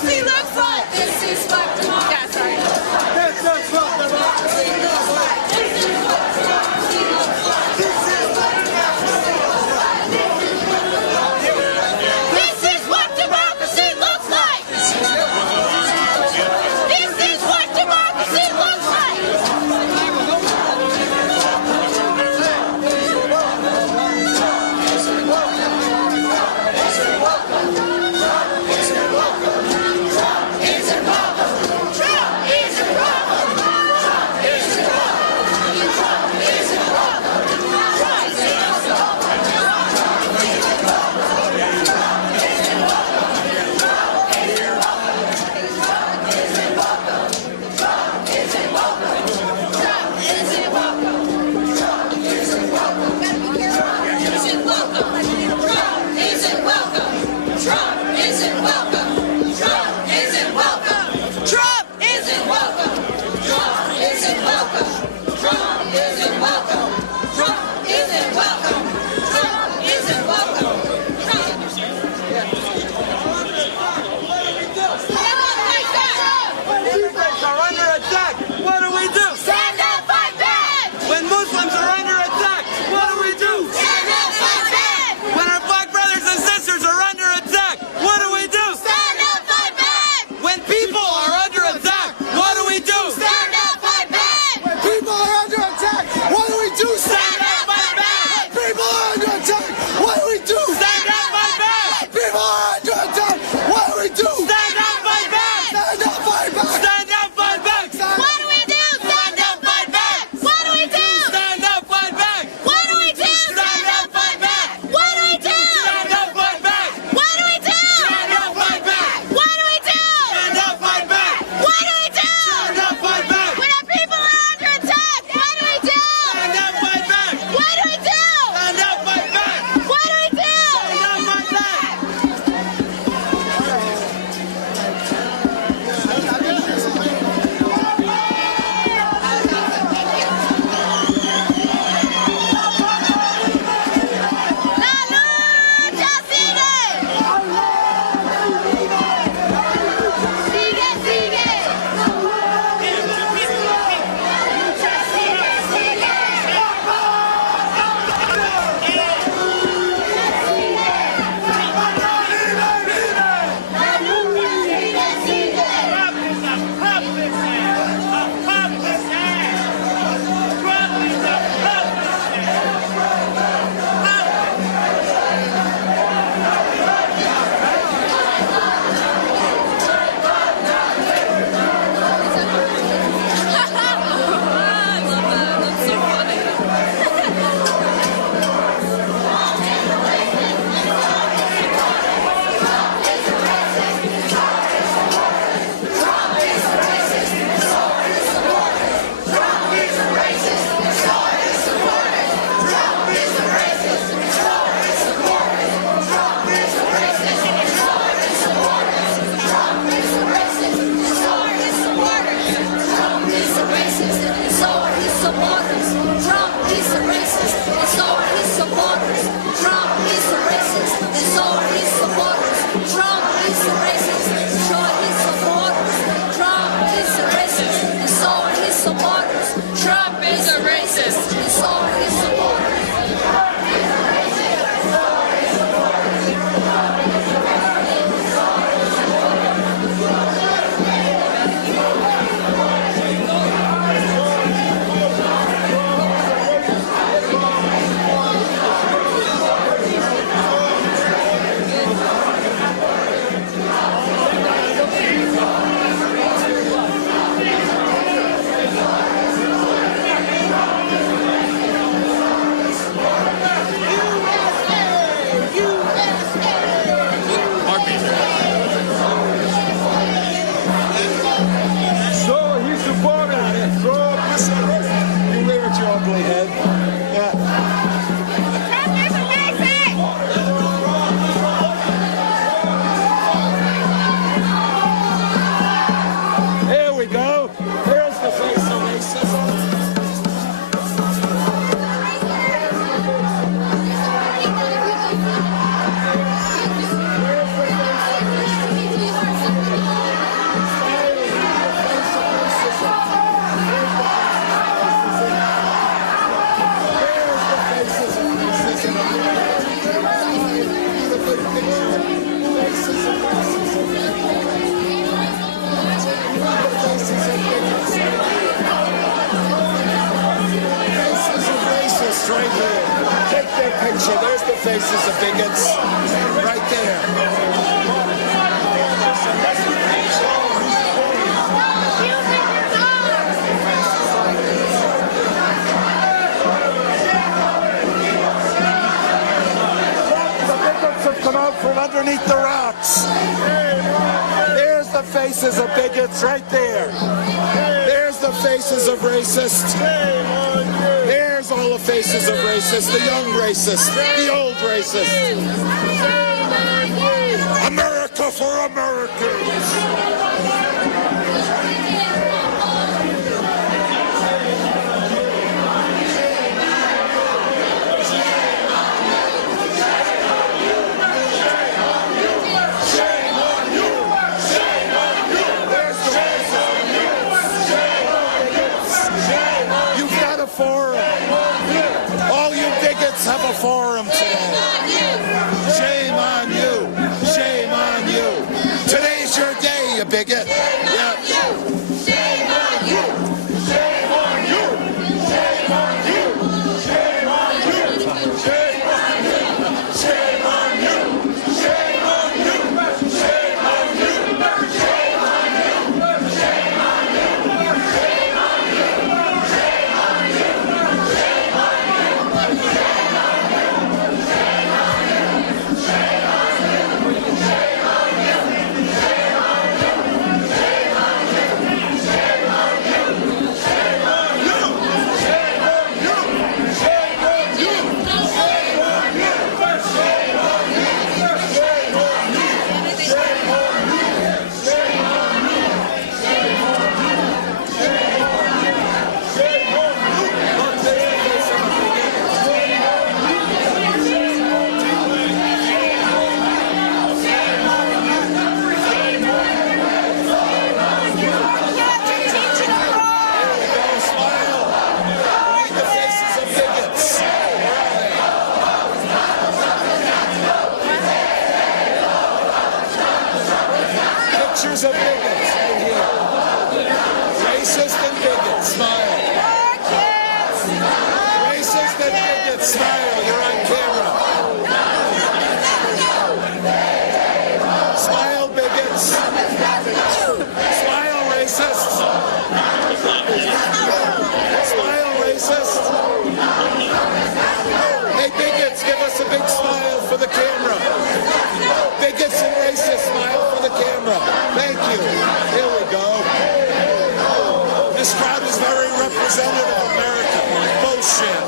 democracy looks like. This is what democracy. Yeah, sorry. This is what democracy looks like. This is what democracy looks like. This is what democracy looks like. This is what democracy looks like. This is what democracy looks like. Welcome. faces of bigots. Right there. The bigots have come out from underneath the rocks. There's the faces of bigots right there. There's the faces of racists. There's all the faces of racists, the young racist, the old racist. America for Americans. You've got a forum. All you bigots have a forum today. Shame on you. Shame on you. Today's your day, you bigot. Yeah. Shame on you. Shame on you. Shame on you. Shame on you. Shame on you. Shame on you. Shame on you. Shame on you. Shame on you. Shame on you. Pictures of bigots right here. Racist and bigots, smile. Racist and bigots, smile. You're on camera. Smile, bigots. Smile, racists. Smile, racists. Hey, bigots, give us a big smile for the camera. Bigots and racists, smile for the camera. Thank you. Here we go. This crowd is very representative of America. Bullshit.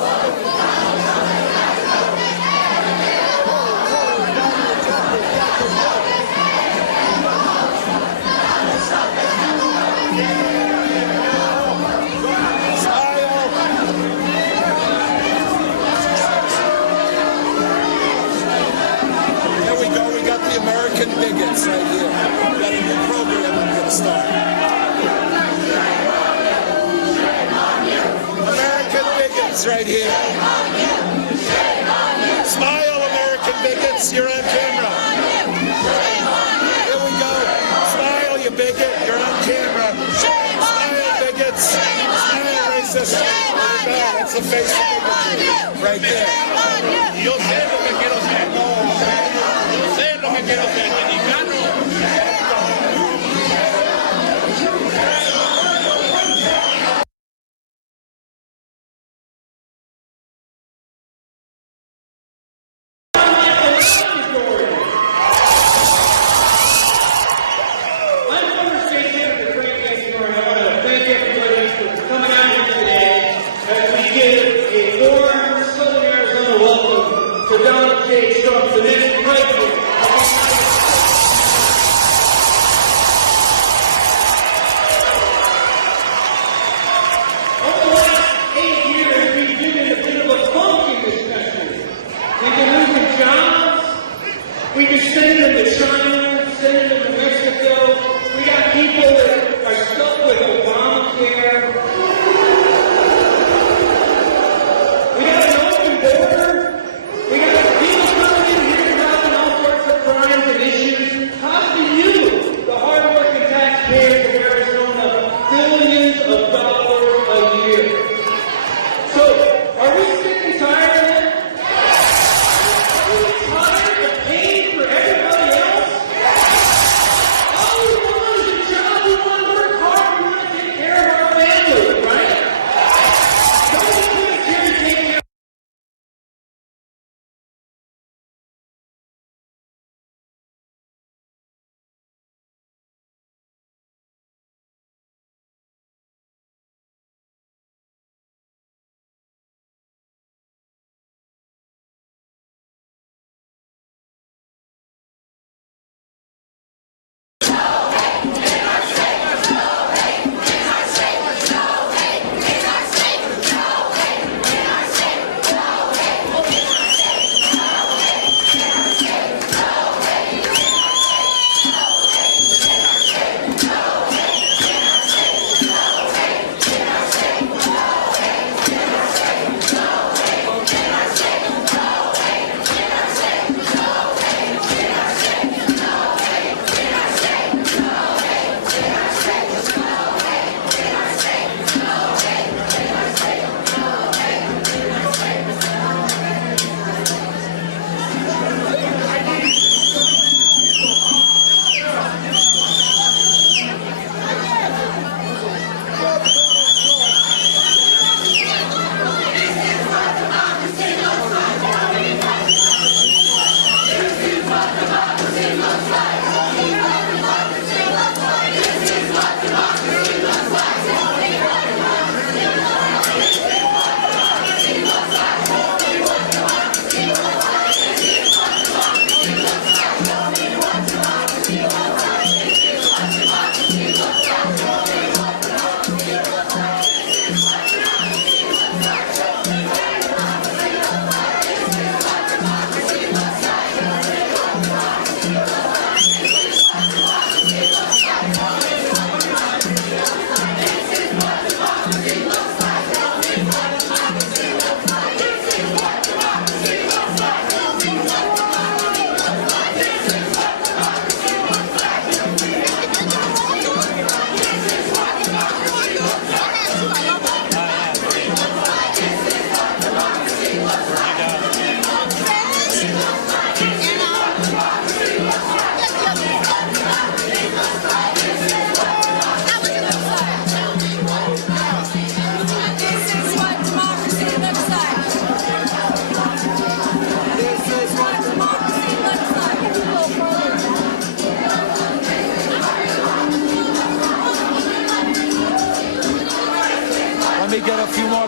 Here we go. We got the American bigots right here. We got a new program I'm going to start. American bigots right here. Smile, American bigots. You're on camera. Here we go. Smile, you bigot. You're on camera. Smile, bigots. Smile, racist. There you go. That's the face of bigotry right there. Yo sé lo que quiero ser. Yo sé lo que quiero ser. Mexicano.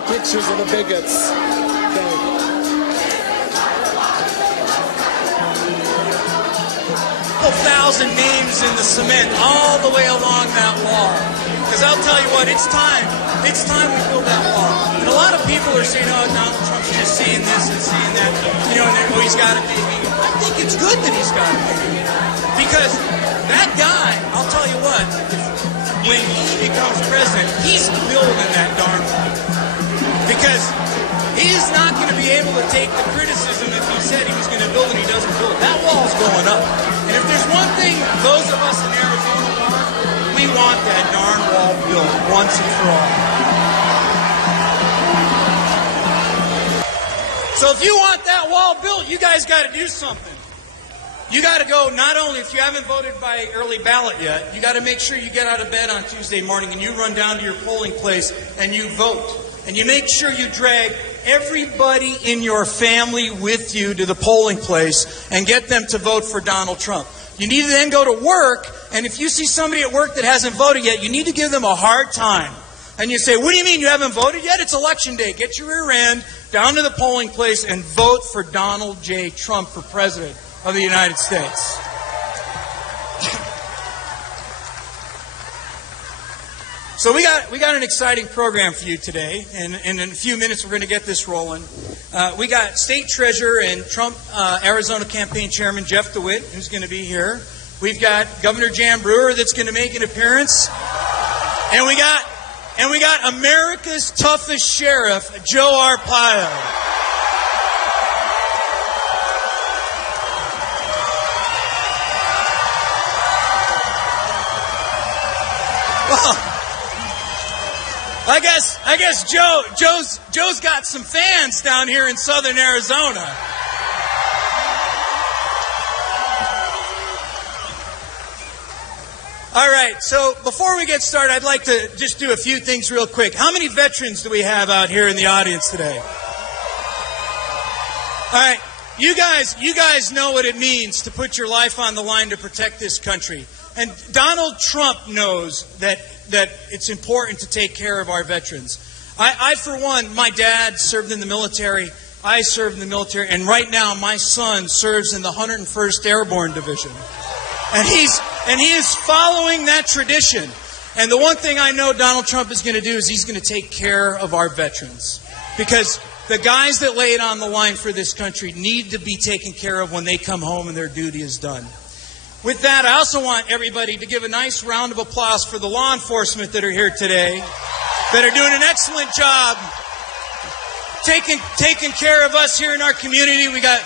want pictures of the bigots. Okay. Thousand names in the cement all the way along that wall. Because I'll tell you what, it's time we build that wall. And a lot of people are saying, oh, Donald Trump's just saying this and saying that, you know, and oh, he's got a baby. I think it's good that he's got a baby. Because that guy, I'll tell you what, when he becomes president, he's building that darn wall. Because he's not going to be able to take the criticism if he said he was going to build and he doesn't build. That wall's going up. And if there's one thing those of us in Arizona want, we want that darn wall built once and for all. So if you want that wall built, you guys got to do something. You got to go, not only if you haven't voted by early ballot yet, you got to make sure you get out of bed on Tuesday morning and you run down to your polling place and you vote. And you make sure you drag everybody in your family with you to the polling place and get them to vote for Donald Trump. You need to then go to work, and if you see somebody at work that hasn't voted yet, you need to give them a hard time. And you say, what do you mean you haven't voted yet? It's election day. Get your rear end down to the polling place and vote for Donald J. Trump for President of the United States. So we got an exciting program for you today, and in a few minutes we're going to get this rolling. We got State Treasurer and Trump Arizona Campaign Chairman Jeff DeWitt, who's going to be here. We've got Governor Jan Brewer that's going to make an appearance, and we got America's toughest sheriff, Joe Arpaio. Well, I guess Joe's got some fans down here in southern Arizona. All right, so before we get started, I'd like to just do a few things real quick. How many veterans do we have out here in the audience today? All right, you guys know what it means to put your life on the line to protect this country. And Donald Trump knows that it's important to take care of our veterans. I, for one, my dad served in the military. I served in the military. And right now, my son serves in the 101st Airborne Division. And he is following that tradition. And the one thing I know Donald Trump is going to do is he's going to take care of our veterans. Because the guys that lay it on the line for this country need to be taken care of when they come home and their duty is done. With that, I also want everybody to give a nice round of applause for the law enforcement that are here today, that are doing an excellent job taking care of us here in our community. We got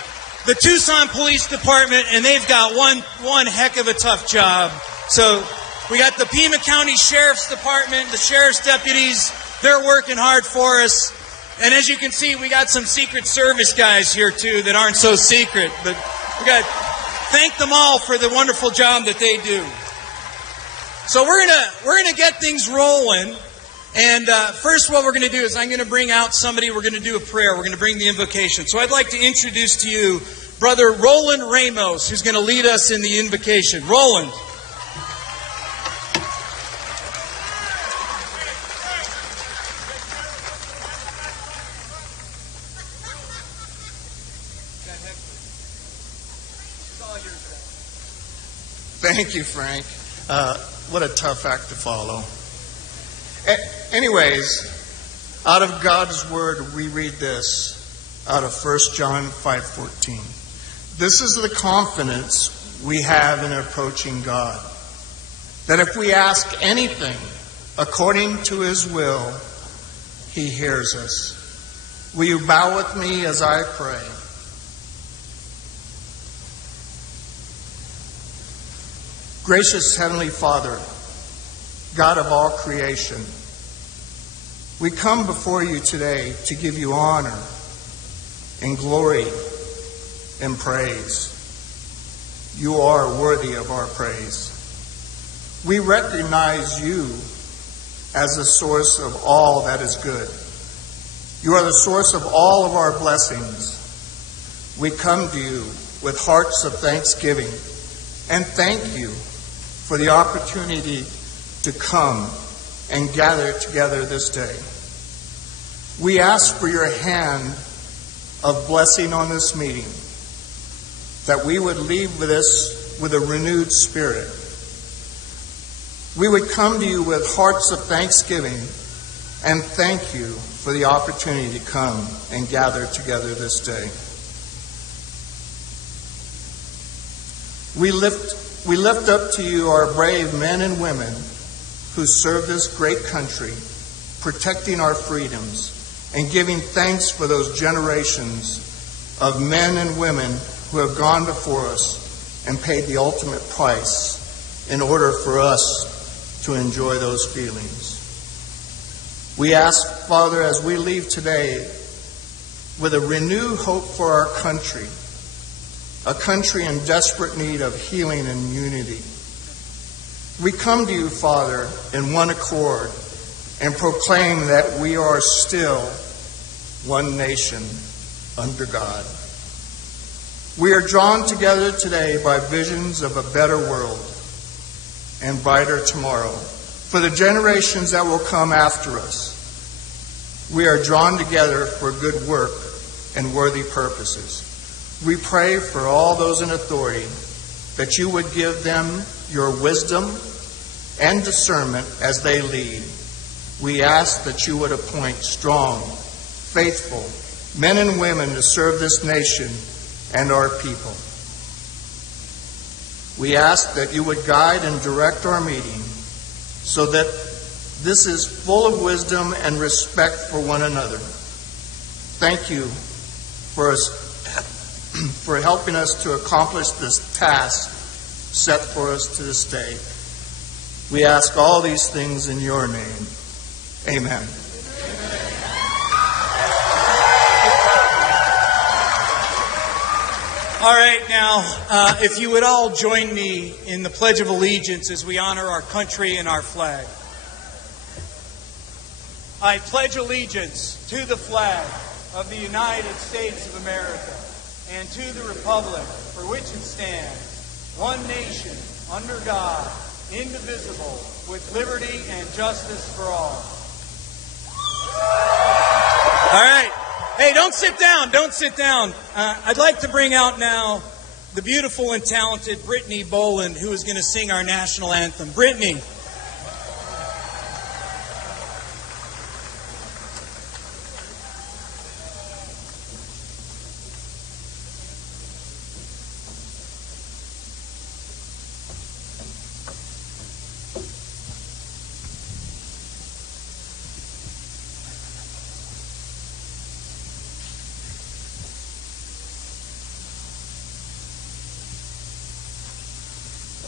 the Tucson Police Department, and they've got one heck of a tough job. So we got the Pima County Sheriff's Department, the sheriff's deputies. They're working hard for us. And as you can see, we got some Secret Service guys here, too, that aren't so secret. But we got... Thank them all for the wonderful job that they do. So we're gonna get things rolling. And first what we're going to do is I'm going to bring out somebody. We're going to do a prayer. We're going to bring the invocation. So I'd like to introduce to you Brother Roland Ramos, who's going to lead us in the invocation. Roland. Thank you, Frank. What a tough act to follow. Anyways, out of God's Word, we read this out of 1 John 5:14. This is the confidence we have in approaching God, that if we ask anything according to His will, He hears us. Will you bow with me as I pray? Gracious Heavenly Father, God of all creation, we come before you today to give you honor and glory and praise. You are worthy of our praise. We recognize you as the source of all that is good. You are the source of all of our blessings. We come to you with hearts of thanksgiving and thank you for the opportunity to come and gather together this day. We ask for your hand of blessing on this meeting, that we would leave this with a renewed spirit. We would come to you with hearts of thanksgiving and thank you for the opportunity to come and gather together this day. We lift up to you our brave men and women who serve this great country, protecting our freedoms and giving thanks for those generations of men and women who have gone before us and paid the ultimate price in order for us to enjoy those feelings. We ask, Father, as we leave today with a renewed hope for our country, a country in desperate need of healing and unity. We come to you, Father, in one accord and proclaim that we are still one nation under God. We are drawn together today by visions of a better world and brighter tomorrow for the generations that will come after us. We are drawn together for good work and worthy purposes. We pray for all those in authority that you would give them your wisdom and discernment as they lead. We ask that you would appoint strong, faithful men and women to serve this nation and our people. We ask that you would guide and direct our meeting so that this is full of wisdom and respect for one another. Thank you for helping us to accomplish this task set for us to this day. We ask all these things in your name. Amen. All right, now, if you would all join me in the Pledge of Allegiance as we honor our country and our flag. I pledge allegiance to the flag of the United States of America and to the republic for which it stands, one nation, under God, indivisible, with liberty and justice for all. All right. Hey, don't sit down. Don't sit down. I'd like to bring out now the beautiful and talented Brittany Boland, who is going to sing our national anthem. Brittany.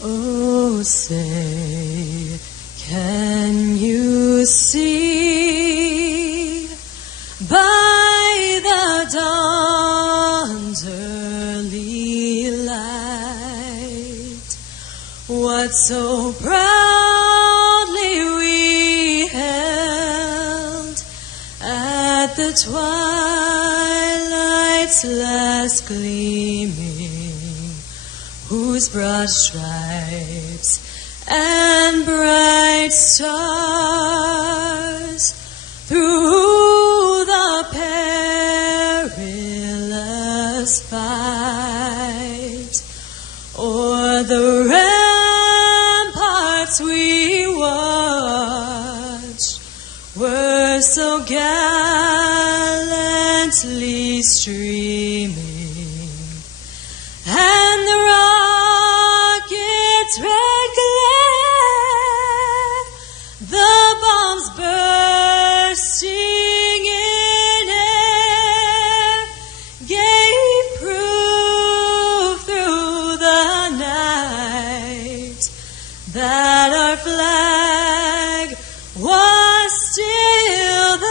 Oh, say, can you see by the dawn's early light what so proudly we held at the twilight's last gleaming, whose broad stripes and bright stars through the perilous fight o'er the ramparts we watched were so gallantly streaming, and the rocket's red glare, the bombs bursting in air, gave proof through the night that our flag was still there.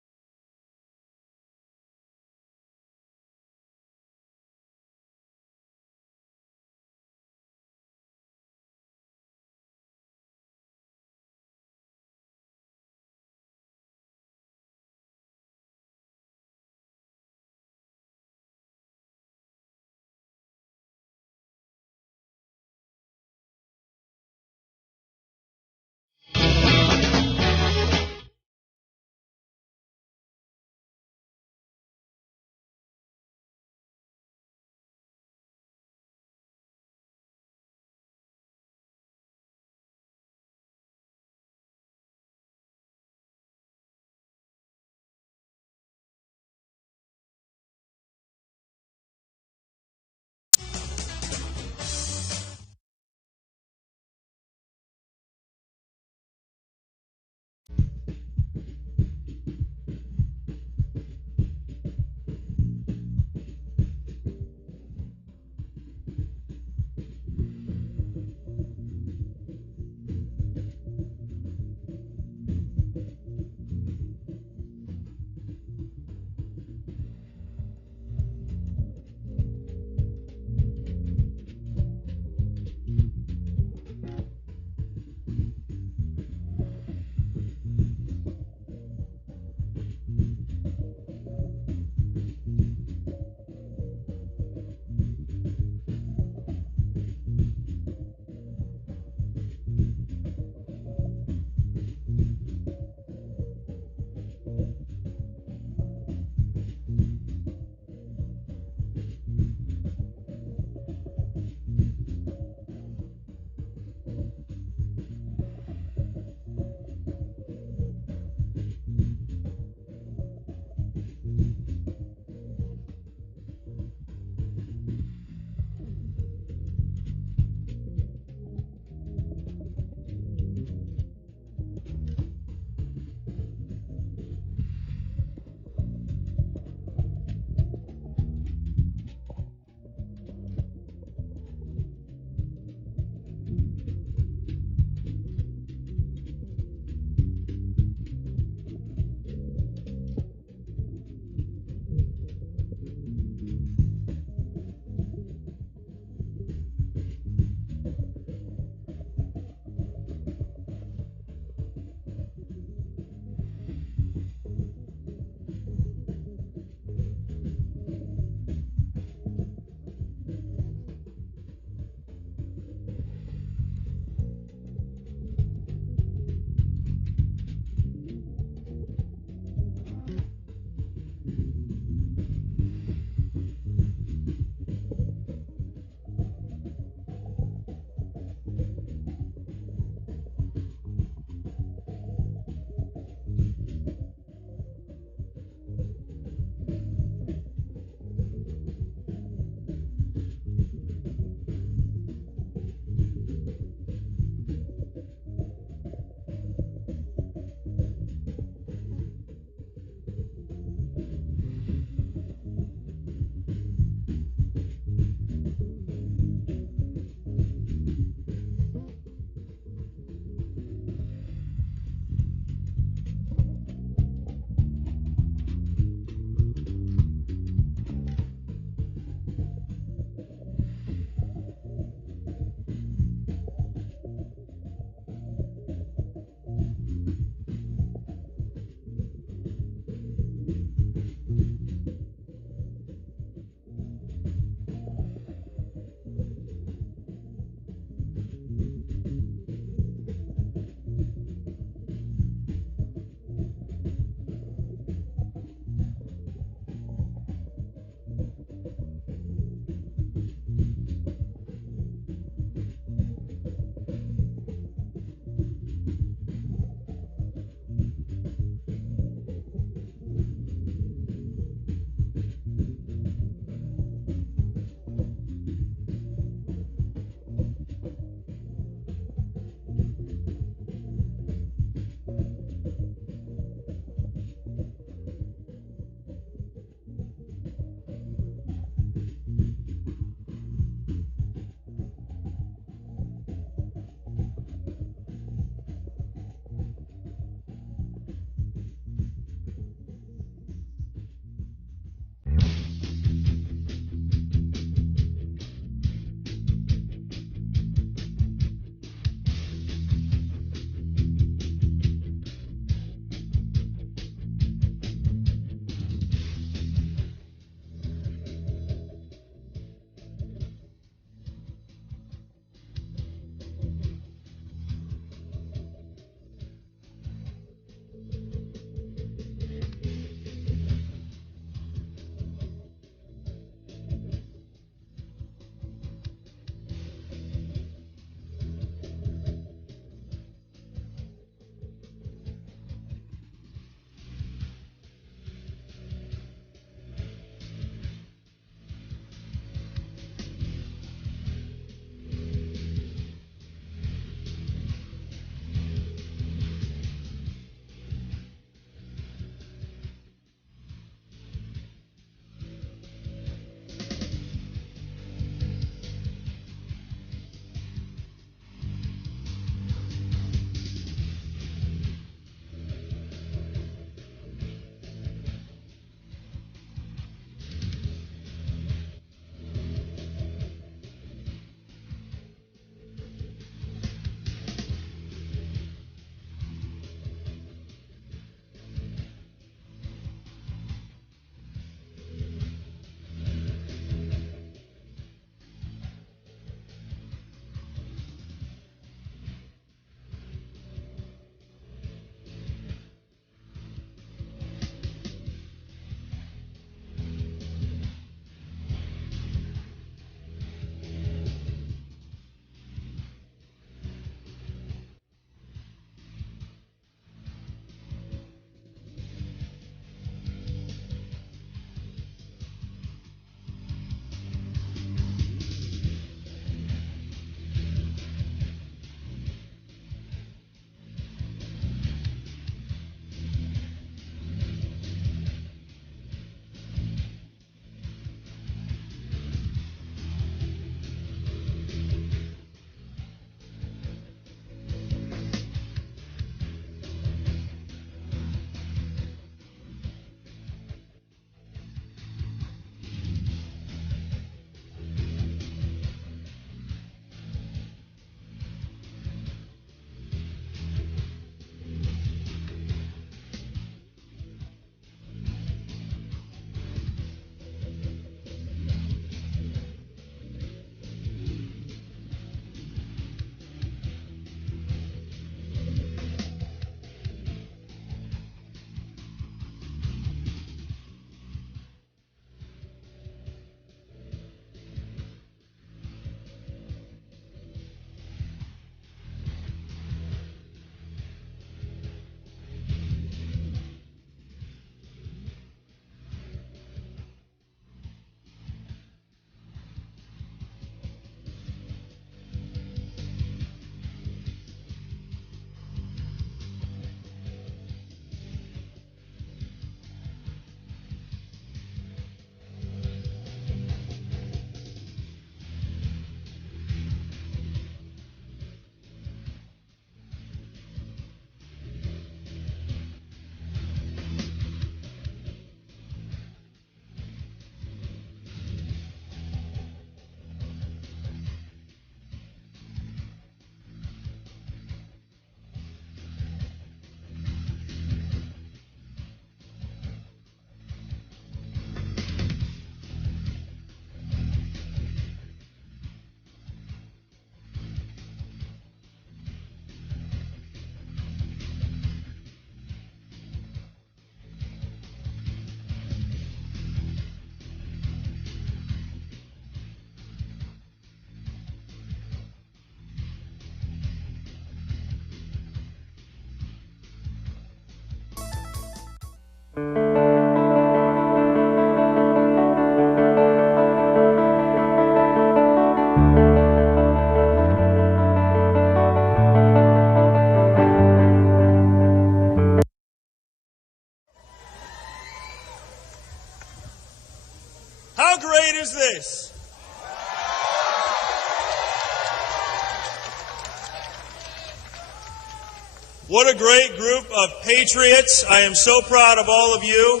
What a great group of patriots. I am so proud of all of you.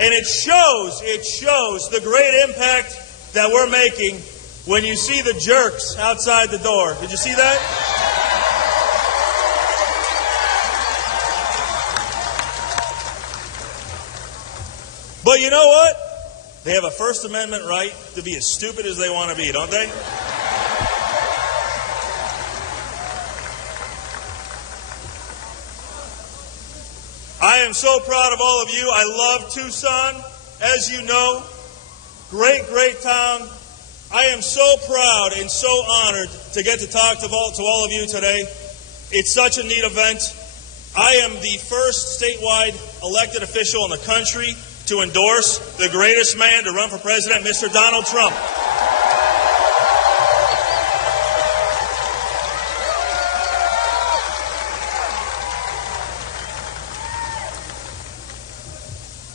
And it shows the great impact that we're making when you see the jerks outside the door. Did you see that? But you know what? They have a First Amendment right to be as stupid as they want to be, don't they? I am so proud of all of you. I love Tucson, as you know. Great, great town. I am so proud and so honored to get to talk to all of you today. It's such a neat event. I am the first statewide elected official in the country to endorse the greatest man to run for president, Mr. Donald Trump.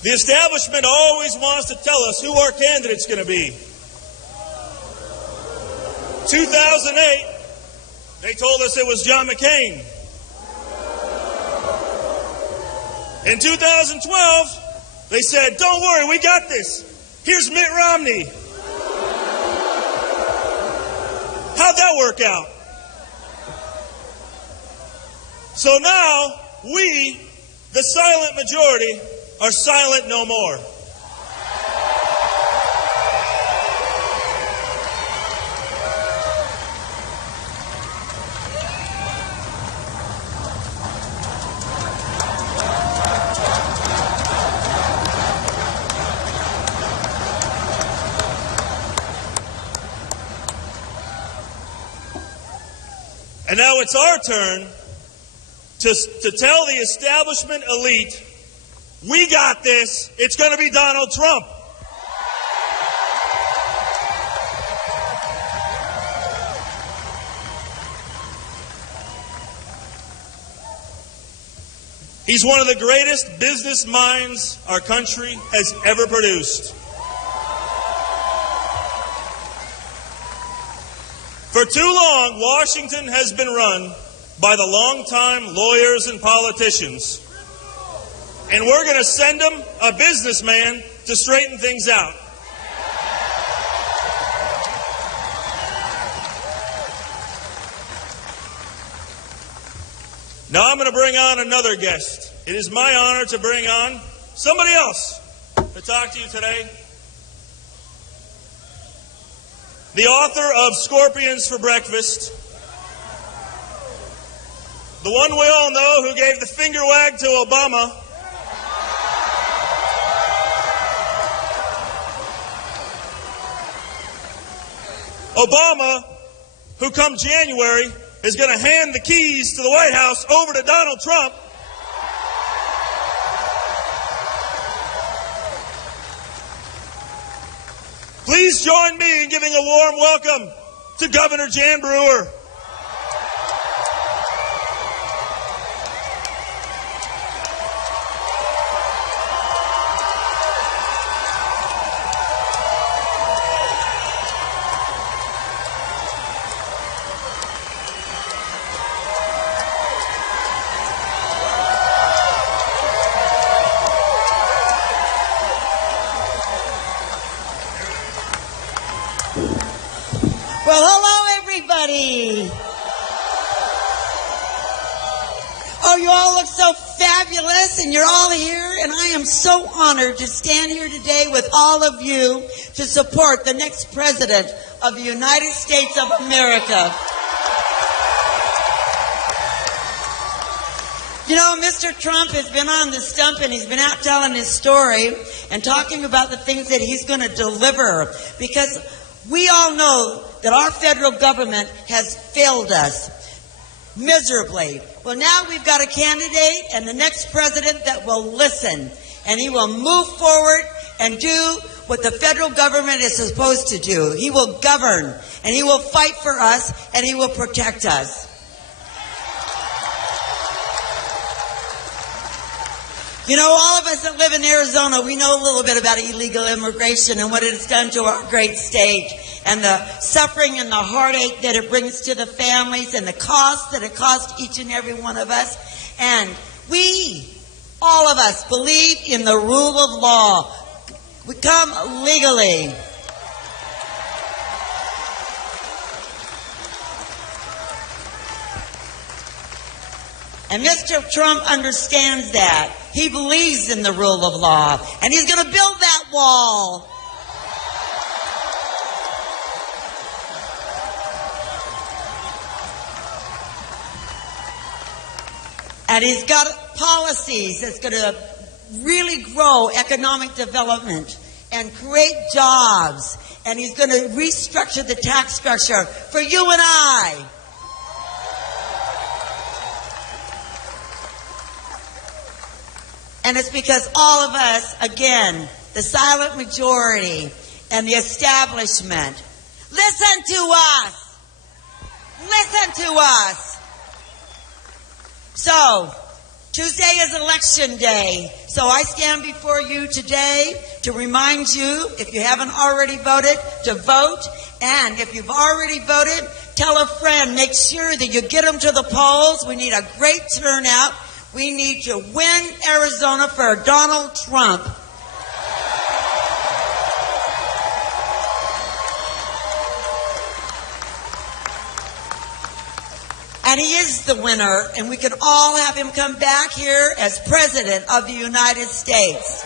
The establishment always wants to tell us who our candidate's going to be. 2008, they told us it was John McCain. In 2012, they said, don't worry, we got this. Here's Mitt Romney. How'd that work out? So now, we, the silent majority, are silent no more. And now it's our turn to tell the establishment elite, we got this. It's going to be Donald Trump. He's one of the greatest business minds our country has ever produced. For too long, Washington has been run by the longtime lawyers and politicians. And we're going to send them a businessman to straighten things out. Now I'm going to bring on another guest. It is my honor to bring on somebody else to talk to you today. The author of Scorpions for Breakfast. The one we all know who gave the finger wag to Obama. Obama, who come January, is going to hand the keys to the White House over to Donald Trump. Please join me in giving a warm welcome to Governor Jan Brewer. Well, hello, everybody. Oh, you all look so fabulous, and you're all here, and I am so honored to stand here today with all of you to support the next president of the United States of America. You know, Mr. Trump has been on the stump, and he's been out telling his story and talking about the things that he's going to deliver, because we all know that our federal government has failed us miserably. Well, now we've got a candidate and the next president that will listen, and he will move forward and do what the federal government is supposed to do. He will govern, and he will fight for us, and he will protect us. You know, all of us that live in Arizona, we know a little bit about illegal immigration and what it has done to our great state. and the suffering and the heartache that it brings to the families and the cost that it costs each and every one of us. And we, all of us, believe in the rule of law. We come legally. And Mr. Trump understands that. He believes in the rule of law, and he's going to build that wall. And he's got policies that's going to really grow economic development and create jobs. And he's going to restructure the tax structure for you and I. And it's because all of us, again, the silent majority and the establishment, listen to us. Listen to us. So, Tuesday is election day. So I stand before you today to remind you, if you haven't already voted, to vote. And if you've already voted, tell a friend. Make sure that you get them to the polls. We need a great turnout. We need to win Arizona for Donald Trump. And he is the winner, and we can all have him come back here as President of the United States.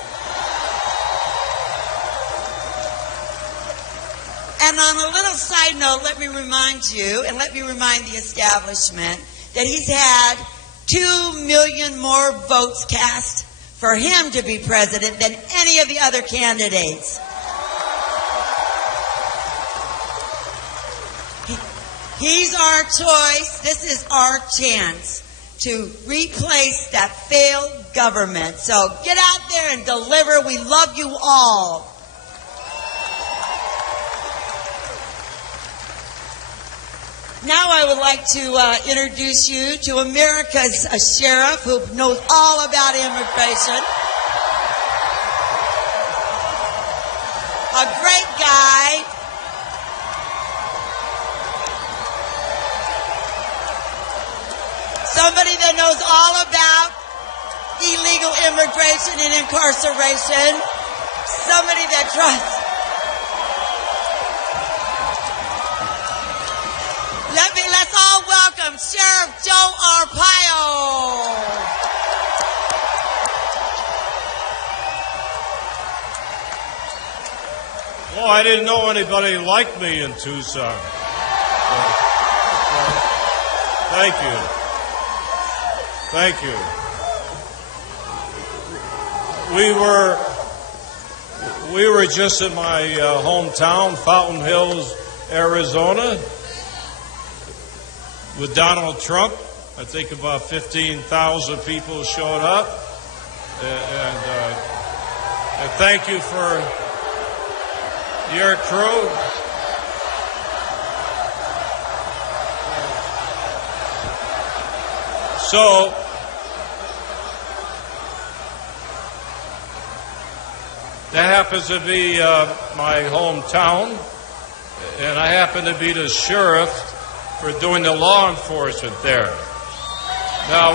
And on a little side note, let me remind you, and let me remind the establishment, that he's had 2 million more votes cast for him to be president than any of the other candidates. He's our choice. This is our chance to replace that failed government. So get out there and deliver. We love you all. Now I would like to introduce you to America's sheriff, who knows all about immigration. A great guy. Somebody that knows all about illegal immigration and incarceration. Somebody that trusts. Let's all welcome Sheriff Joe Arpaio. Well, I didn't know anybody liked me in Tucson. Thank you. Thank you. We were just in my hometown, Fountain Hills, Arizona, with Donald Trump. I think about 15,000 people showed up, and thank you for your crew. So, that happens to be my hometown, and I happen to be the sheriff for doing the law enforcement there. Now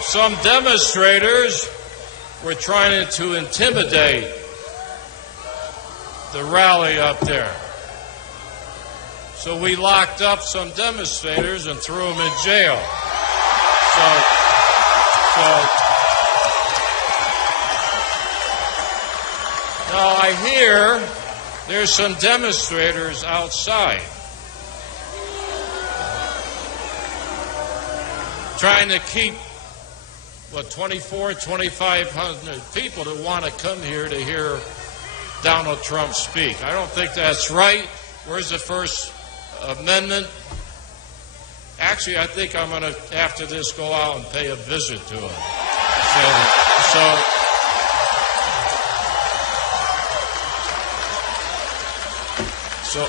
some demonstrators were trying to intimidate the rally up there. So we locked up some demonstrators and threw them in jail. Now I hear there's some demonstrators outside trying to keep, 2,500 people that want to come here to hear Donald Trump speak. I don't think that's right. Where's the First Amendment? Actually, I think I'm going to, after this, go out and pay a visit to him. So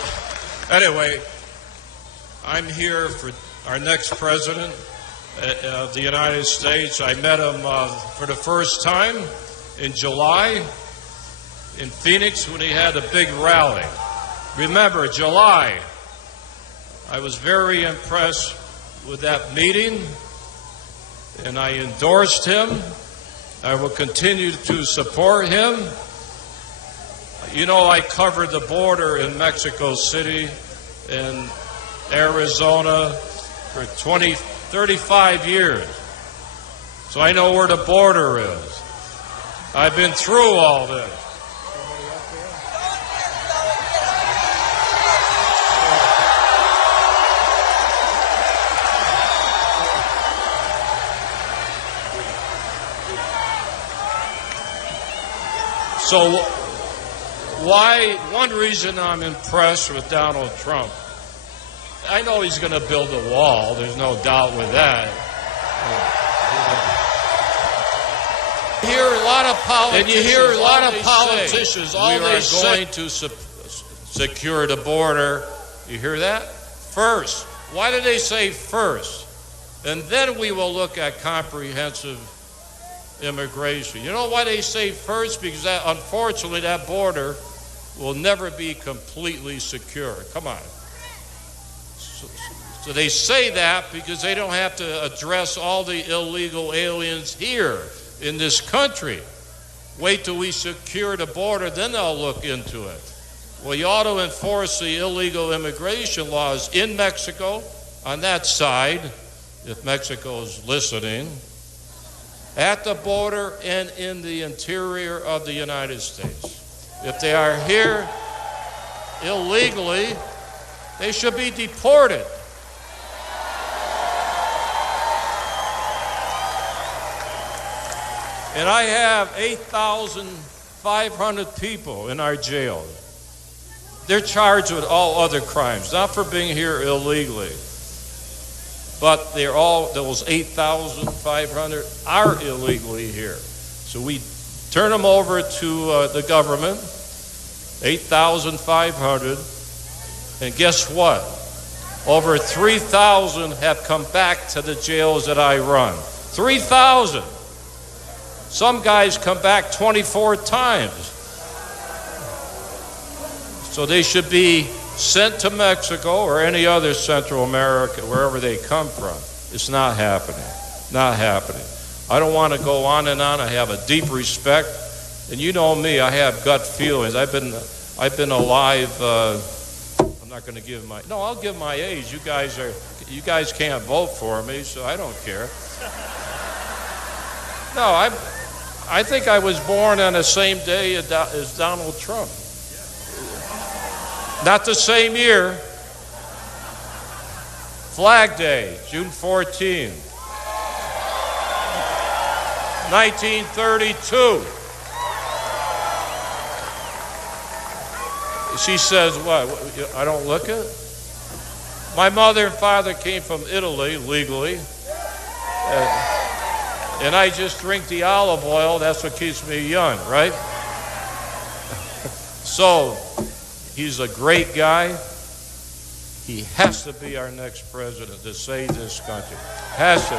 anyway, I'm here for our next president of the United States. I met him for the first time in July in Phoenix when he had a big rally. Remember, July. I was very impressed with that meeting, and I endorsed him. I will continue to support him. You know, I covered the border in Mexico City and Arizona for 35 years. So I know where the border is. I've been through all this. So one reason I'm impressed with Donald Trump, I know he's going to build a wall. There's no doubt with that. You hear a lot of politicians. All they say, we are going to secure the border. You hear that? First. Why do they say first? And then we will look at comprehensive immigration. You know why they say first? Because unfortunately that border will never be completely secure. Come on. So they say that because they don't have to address all the illegal aliens here in this country. Wait till we secure the border, then they'll look into it. Well, you ought to enforce the illegal immigration laws in Mexico, on that side, if Mexico is listening, at the border and in the interior of the United States. If they are here illegally, they should be deported. And I have 8,500 people in our jails. They're charged with all other crimes, not for being here illegally. But they're all, those 8,500 are illegally here. So we turn them over to the government, 8,500, and guess what? Over 3,000 have come back to the jails that I run. 3,000. Some guys come back 24 times. So they should be sent to Mexico or any other Central America, wherever they come from. It's not happening. Not happening. I don't want to go on and on. I have a deep respect. And you know me, I have gut feelings. I've been alive, I'm not going to give my, no, I'll give my age. You guys can't vote for me, so I don't care. No, I think I was born on the same day as Donald Trump. Not the same year. Flag Day, June 14, 1932. She says, what, I don't look it? My mother and father came from Italy legally. And I just drink the olive oil. That's what keeps me young, right? So, he's a great guy. He has to be our next president to save this country. Has to.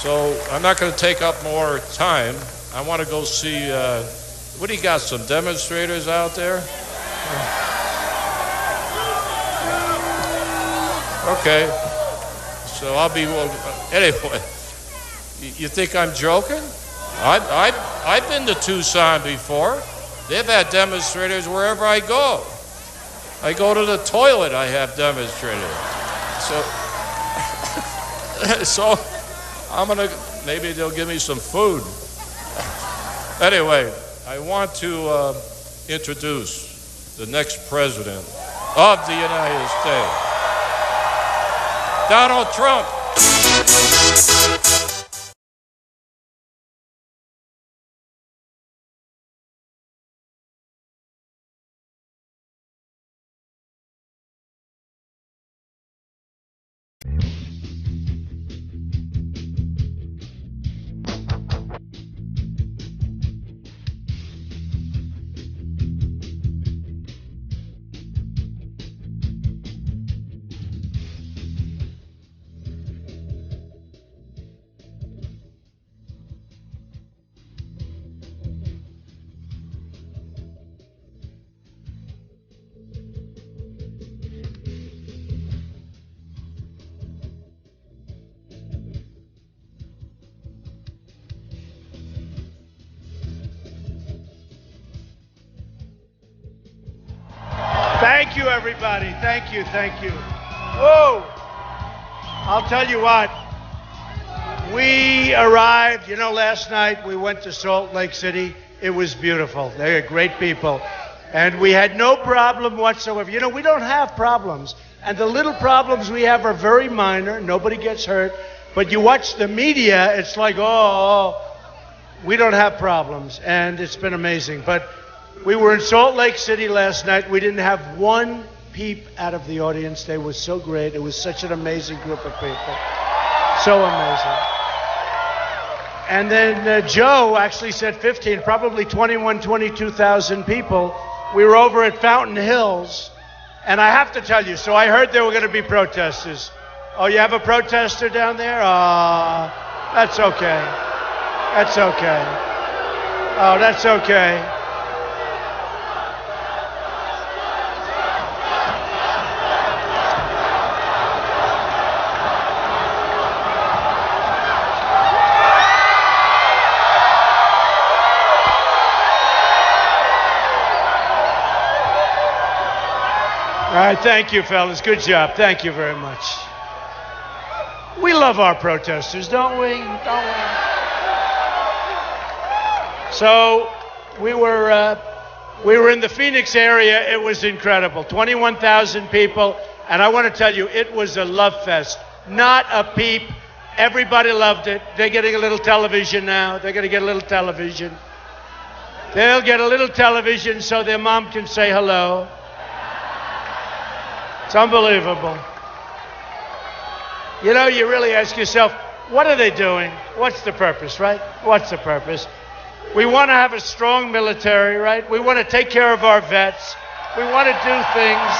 So, I'm not going to take up more time. I want to go see, what do you got, some demonstrators out there? Okay. So I'll be, anyway, you think I'm joking? I've been to Tucson before. They've had demonstrators wherever I go. I go to the toilet, I have demonstrators. So I'm going to, maybe they'll give me some food. Anyway, I want to introduce the next president of the United States. Donald Trump. Thank you, everybody. Thank you, thank you. Whoa! I'll tell you what. We arrived, last night we went to Salt Lake City. It was beautiful. They are great people. And we had no problem whatsoever. We don't have problems. And the little problems we have are very minor. Nobody gets hurt. But you watch the media, it's like, we don't have problems. And it's been amazing. But we were in Salt Lake City last night. We didn't have one peep out of the audience. They were so great. It was such an amazing group of people. So amazing. And then Joe actually said 15, probably 21, 22,000 people. We were over at Fountain Hills. And I have to tell you, so I heard there were going to be protesters. Oh, you have a protester down there? That's okay. That's okay. Oh, that's okay. All right, thank you, fellas. Good job. Thank you very much. We love our protesters, don't we? So we were in the Phoenix area. It was incredible. 21,000 people, and I want to tell you, it was a love fest. Not a peep. Everybody loved it. They're getting a little television now. They're going to get a little television. They'll get a little television so their mom can say hello. It's unbelievable. You really ask yourself, what are they doing? What's the purpose, right? What's the purpose? We want to have a strong military, right? We want to take care of our vets. We want to do things.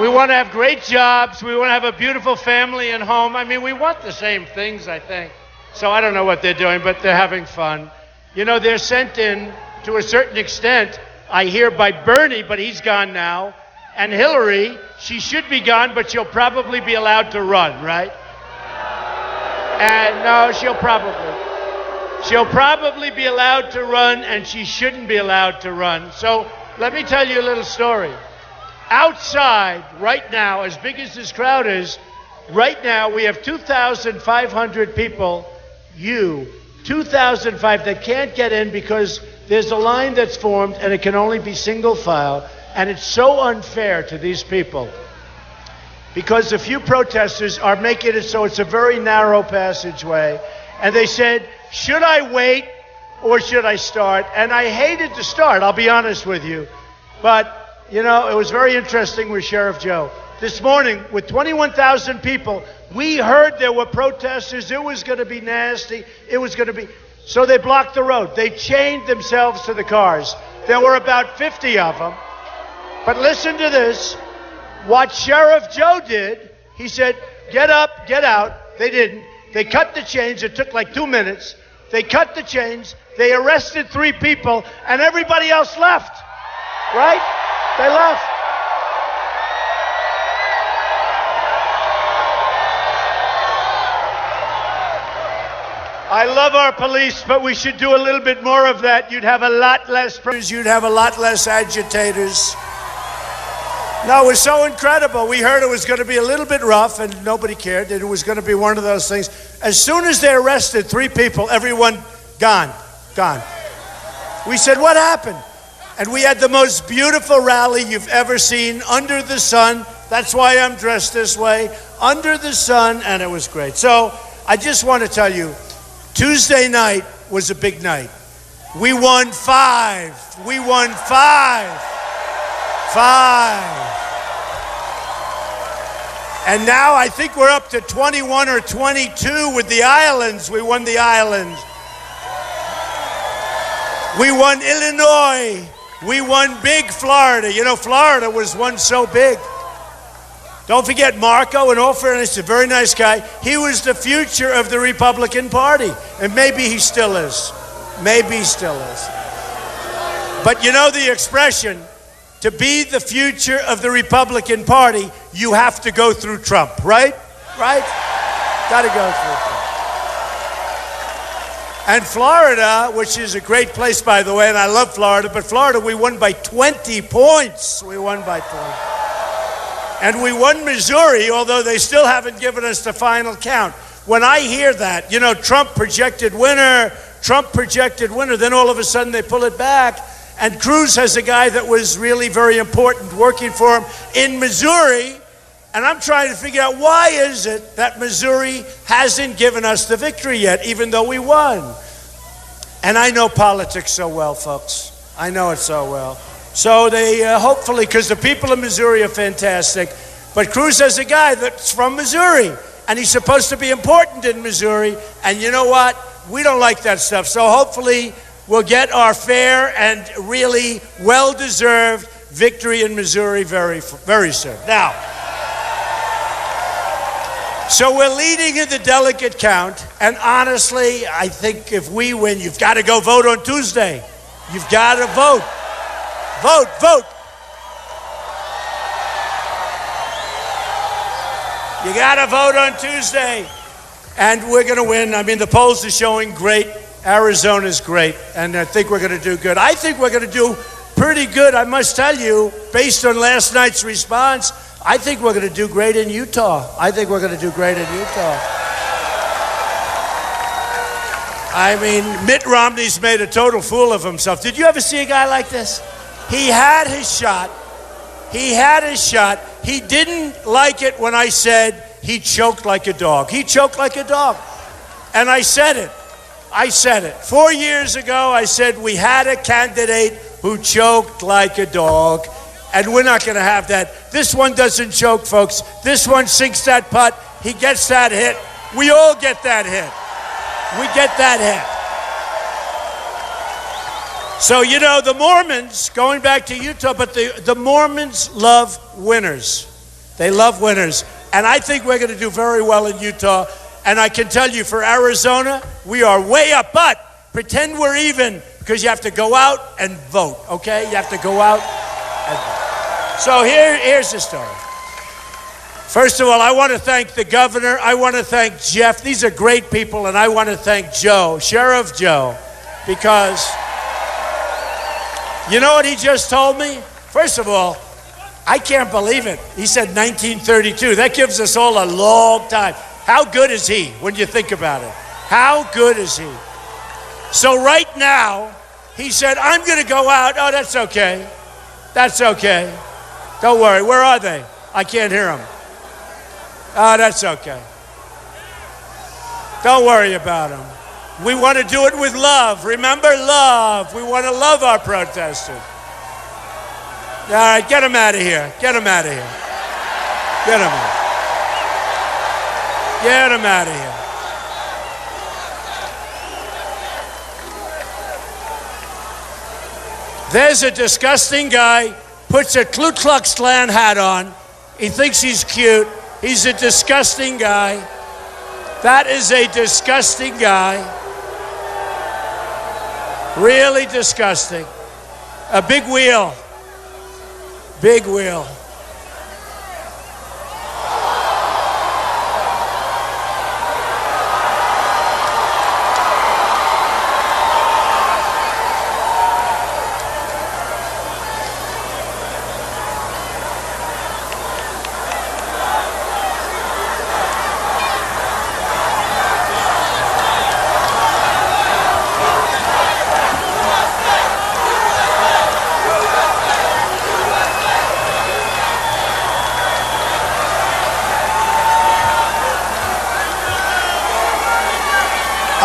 We want to have great jobs. We want to have a beautiful family and home. I mean, we want the same things, I think. So I don't know what they're doing, but they're having fun. They're sent in, to a certain extent, I hear, by Bernie, but he's gone now. And Hillary, she should be gone, but she'll probably be allowed to run, right? And no, she'll probably be allowed to run, and she shouldn't be allowed to run. So let me tell you a little story. Outside, right now, as big as this crowd is, right now we have 2,500 people, 2,005 that can't get in because there's a line that's formed and it can only be single file. And it's so unfair to these people because a few protesters are making it so it's a very narrow passageway. And they said, should I wait or should I start? And I hated to start, I'll be honest with you. But, it was very interesting with Sheriff Joe. This morning, with 21,000 people, we heard there were protesters. It was going to be nasty. So they blocked the road. They chained themselves to the cars. There were about 50 of them. But listen to this. What Sheriff Joe did, he said, get up, get out. They didn't. They cut the chains. It took like 2 minutes. They cut the chains. They arrested 3 people, and everybody else left. Right? They left. I love our police, but we should do a little bit more of that. You'd have a lot less prisoners. You'd have a lot less agitators. No, it was so incredible. We heard it was going to be a little bit rough, and nobody cared. That it was going to be one of those things. As soon as they arrested 3 people, everyone gone. We said, what happened? And we had the most beautiful rally you've ever seen under the sun. That's why I'm dressed this way. Under the sun, and it was great. So I just want to tell you, Tuesday night was a big night. We won 5. We won 5. 5. And now I think we're up to 21 or 22 with the islands. We won the islands. We won Illinois. We won big Florida. Florida was once so big. Don't forget Marco, in all fairness, a very nice guy. He was the future of the Republican Party. And maybe he still is. Maybe he still is. But the expression, to be the future of the Republican Party, you have to go through Trump, right? Right? Got to go through Trump. And Florida, which is a great place, by the way, and I love Florida, but Florida, we won by 20 points. We won by 20. And we won Missouri, although they still haven't given us the final count. When I hear that, you know, Trump projected winner, then all of a sudden they pull it back. And Cruz has a guy that was really very important working for him in Missouri. And I'm trying to figure out, why is it that Missouri hasn't given us the victory yet, even though we won? And I know politics so well, folks. I know it so well. So they hopefully, because the people of Missouri are fantastic, but Cruz has a guy that's from Missouri, and he's supposed to be important in Missouri. And you know what? We don't like that stuff. So hopefully we'll get our fair and really well-deserved victory in Missouri very, very soon. Now, so we're leading in the delegate count, and honestly, I think if we win, you've got to go vote on Tuesday. You've got to vote. Vote. You got to vote on Tuesday, and we're going to win. I mean, the polls are showing great. Arizona's great, and I think we're going to do good. I think we're going to do pretty good, I must tell you, based on last night's response. I think we're going to do great in Utah. I mean, Mitt Romney's made a total fool of himself. Did you ever see a guy like this? He had his shot. He didn't like it when I said he choked like a dog. And I said it. 4 years ago, I said we had a candidate who choked like a dog. And we're not going to have that. This one doesn't choke, folks. This one sinks that putt. He gets that hit. We all get that hit. So, you know, the Mormons, going back to Utah, but the Mormons love winners. They love winners. And I think we're going to do very well in Utah. And I can tell you, for Arizona, we are way up. But pretend we're even, because you have to go out and vote, okay? You have to go out and vote. So here's the story. First of all, I want to thank the governor. I want to thank Jeff. These are great people. And I want to thank Joe, Sheriff Joe, because you know what he just told me? First of all, I can't believe it. He said 1932. That gives us all a long time. How good is he when you think about it? How good is he? So right now, he said, I'm going to go out. Oh, that's okay. Don't worry. Where are they? I can't hear them. Oh, that's okay. Don't worry about them. We want to do it with love. Remember, love. We want to love our protesters. All right, get them out of here. Get them out of here. There's a disgusting guy, puts a Ku Klux Klan hat on. He thinks he's cute. He's a disgusting guy. That is a disgusting guy. Really disgusting. A big wheel.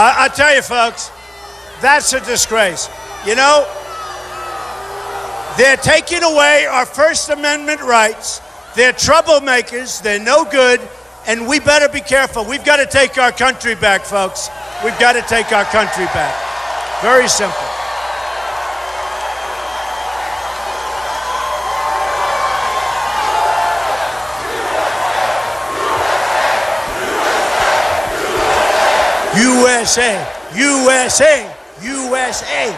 I tell you, folks, that's a disgrace. You know, they're taking away our First Amendment rights. They're troublemakers. They're no good. And we better be careful. We've got to take our country back, folks. We've got to take our country back. Very simple. USA, USA, USA.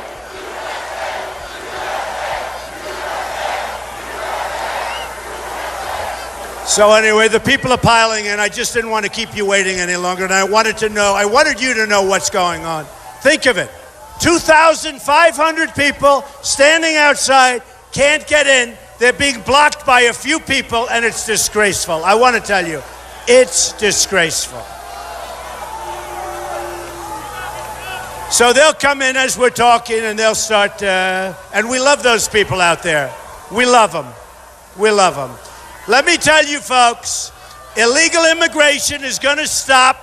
So anyway, the people are piling in. I just didn't want to keep you waiting any longer, and I wanted you to know what's going on. Think of it. 2,500 people standing outside, can't get in. They're being blocked by a few people, and it's disgraceful. I want to tell you, it's disgraceful. So they'll come in as we're talking, and they'll start, and we love those people out there. We love them. We love them. Let me tell you, folks, illegal immigration is going to stop.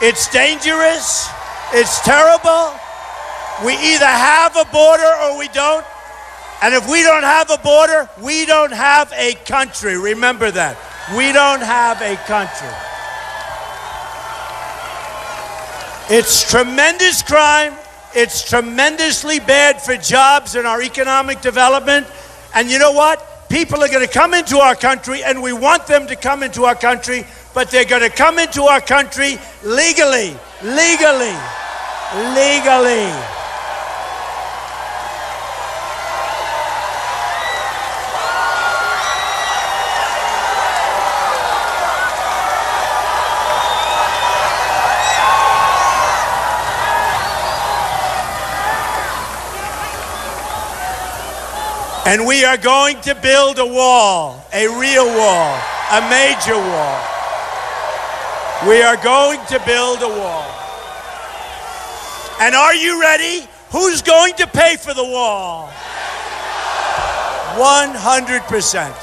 It's dangerous. It's terrible. We either have a border or we don't. And if we don't have a border, we don't have a country. Remember that. We don't have a country. It's tremendous crime. It's tremendously bad for jobs and our economic development. And you know what? People are going to come into our country, and we want them to come into our country, but they're going to come into our country legally. Legally. Legally. And we are going to build a wall, a real wall, a major wall. We are going to build a wall. And are you ready? Who's going to pay for the wall? 100%.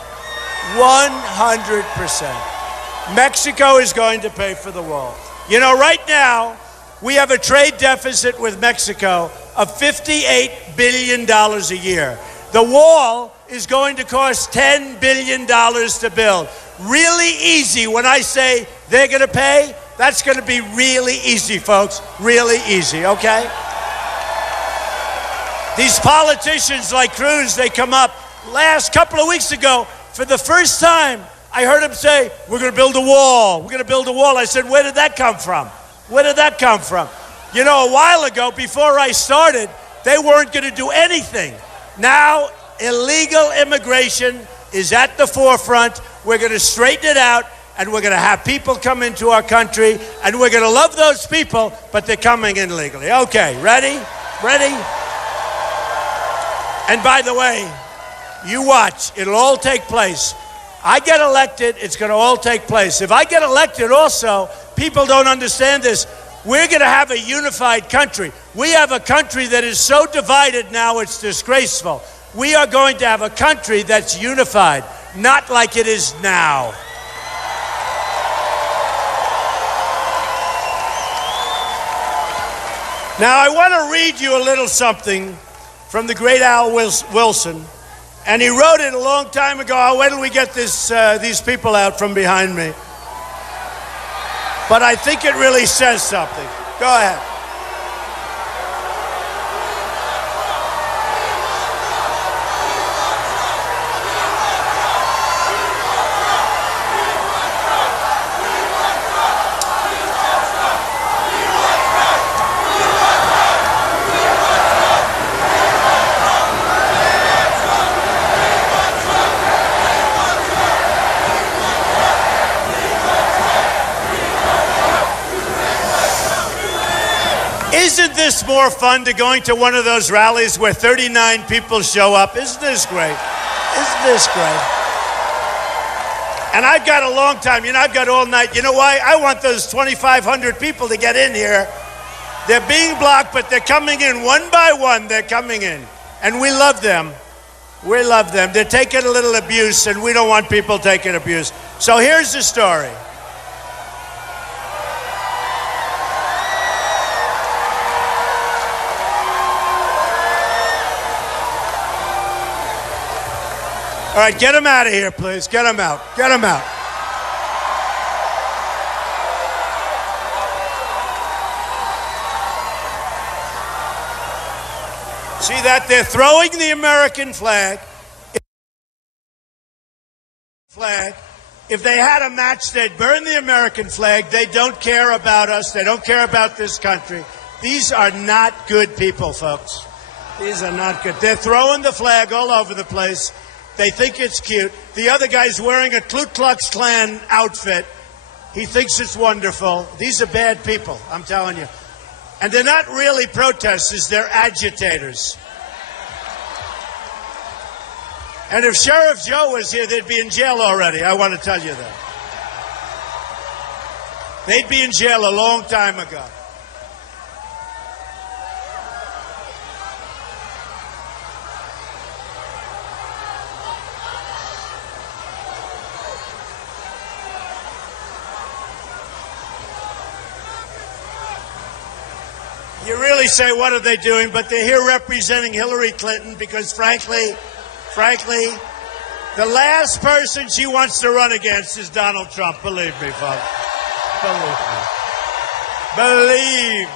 100%. Mexico is going to pay for the wall. You know, right now, we have a trade deficit with Mexico of $58 billion a year. The wall is going to cost $10 billion to build. Really easy. When I say they're going to pay, that's going to be really easy, folks. Really easy, okay? These politicians like Cruz, they come up. Last couple of weeks ago, for the first time, I heard him say, we're going to build a wall. We're going to build a wall. I said, where did that come from? Where did that come from? You know, a while ago, before I started, they weren't going to do anything. Now, illegal immigration is at the forefront. We're going to straighten it out, and we're going to have people come into our country, and we're going to love those people, but they're coming in legally. Okay, ready? Ready? And by the way, you watch. It'll all take place. I get elected, it's going to all take place. If I get elected also, people don't understand this. We're going to have a unified country. We have a country that is so divided now it's disgraceful. We are going to have a country that's unified, not like it is now. Now, I want to read you a little something from the great Al Wilson. And he wrote it a long time ago. Oh, wait till we get these people out from behind me. But I think it really says something. Go ahead. Isn't this more fun to going to one of those rallies where 39 people show up? Isn't this great? Isn't this great? And I've got a long time. You know, I've got all night. You know why? I want those 2,500 people to get in here. They're being blocked, but they're coming in one by one. They're coming in. And we love them. We love them. They're taking a little abuse, and we don't want people taking abuse. So here's the story. All right, get him out of here, please. Get him out. Get him out. See that? They're throwing the American flag. If they had a match, they'd burn the American flag. They don't care about us. They don't care about this country. These are not good people, folks. These are not good. They're throwing the flag all over the place. They think it's cute. The other guy's wearing a Ku Klux Klan outfit. He thinks it's wonderful. These are bad people, I'm telling you. And they're not really protesters, they're agitators. And if Sheriff Joe was here, they'd be in jail already. I want to tell you that. They'd be in jail a long time ago. You really say, what are they doing? But they're here representing Hillary Clinton because, frankly, the last person she wants to run against is Donald Trump. Believe me, folks. Believe me. Believe me.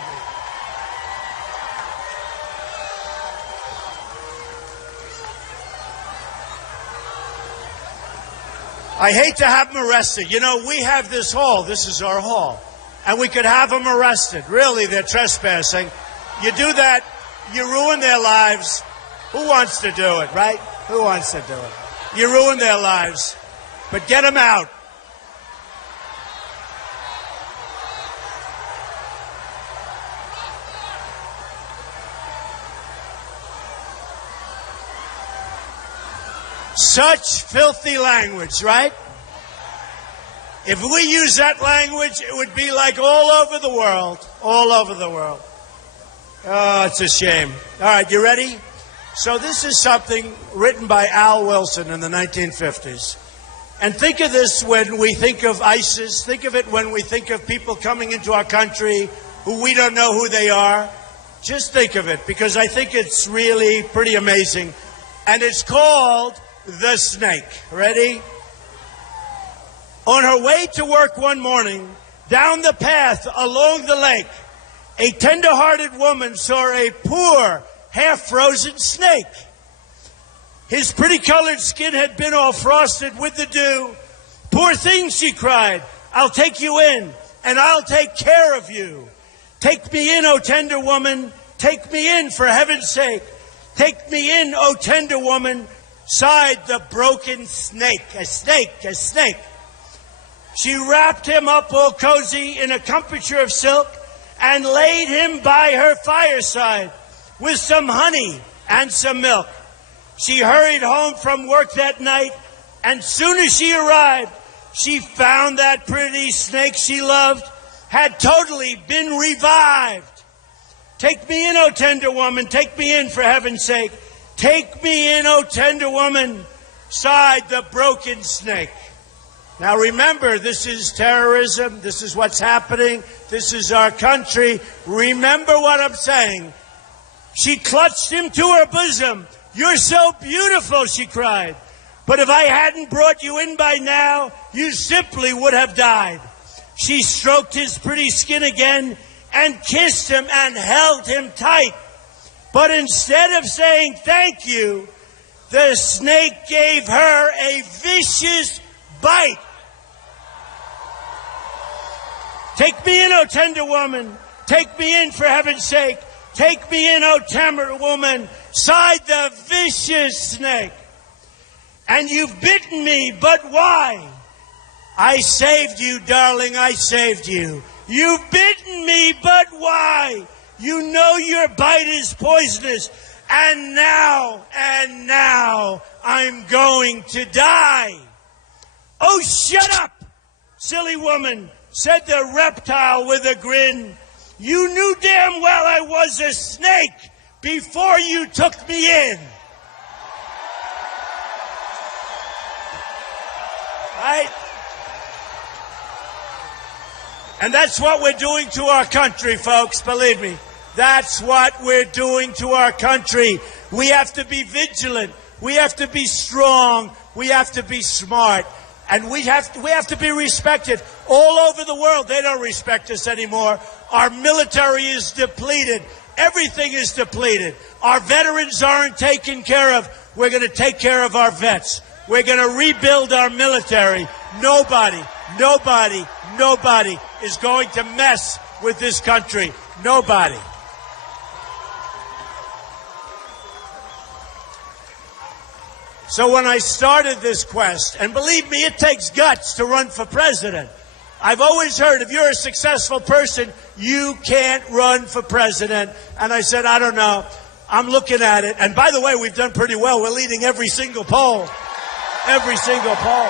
I hate to have them arrested. You know, we have this hall. This is our hall. And we could have them arrested. Really, they're trespassing. You do that, you ruin their lives. Who wants to do it, right? Who wants to do it? You ruin their lives. But get them out. Such filthy language, right? If we use that language, it would be like all over the world. All over the world. Oh, it's a shame. All right, you ready? So this is something written by Al Wilson in the 1950s. And think of this when we think of ISIS. Think of it when we think of people coming into our country who we don't know who they are. Just think of it, because I think it's really pretty amazing. And it's called The Snake. Ready? On her way to work one morning, down the path along the lake, a tender-hearted woman saw a poor, half-frozen snake. His pretty-colored skin had been all frosted with the dew. "Poor thing," she cried, "I'll take you in, and I'll take care of you. Take me in, O tender woman, take me in for heaven's sake. Take me in, O tender woman," sighed the broken snake. A snake, a snake. She wrapped him up all cozy in a comforter of silk and laid him by her fireside with some honey and some milk. She hurried home from work that night, and soon as she arrived, she found that pretty snake she loved had totally been revived. "Take me in, O tender woman, take me in for heaven's sake. Take me in, O tender woman," sighed the broken snake. Now remember, this is terrorism. This is what's happening. This is our country. Remember what I'm saying. She clutched him to her bosom. "You're so beautiful," she cried. "But if I hadn't brought you in by now, you simply would have died." She stroked his pretty skin again and kissed him and held him tight. But instead of saying thank you, the snake gave her a vicious bite. "Take me in, O tender woman. Take me in for heaven's sake. Take me in, O tender woman," sighed the vicious snake. "And you've bitten me, but why?" "I saved you, darling, I saved you." "You've bitten me, but why?" "You know your bite is poisonous. And now, I'm going to die." "Oh, shut up, silly woman," said the reptile with a grin. "You knew damn well I was a snake before you took me in." Right? And that's what we're doing to our country, folks, believe me. That's what we're doing to our country. We have to be vigilant. We have to be strong. We have to be smart. And we have to be respected. All over the world, they don't respect us anymore. Our military is depleted. Everything is depleted. Our veterans aren't taken care of. We're going to take care of our vets. We're going to rebuild our military. Nobody is going to mess with this country. Nobody. So when I started this quest, and believe me, it takes guts to run for president. I've always heard if you're a successful person, you can't run for president. And I said, I don't know. I'm looking at it. And by the way, we've done pretty well. We're leading every single poll. Every single poll.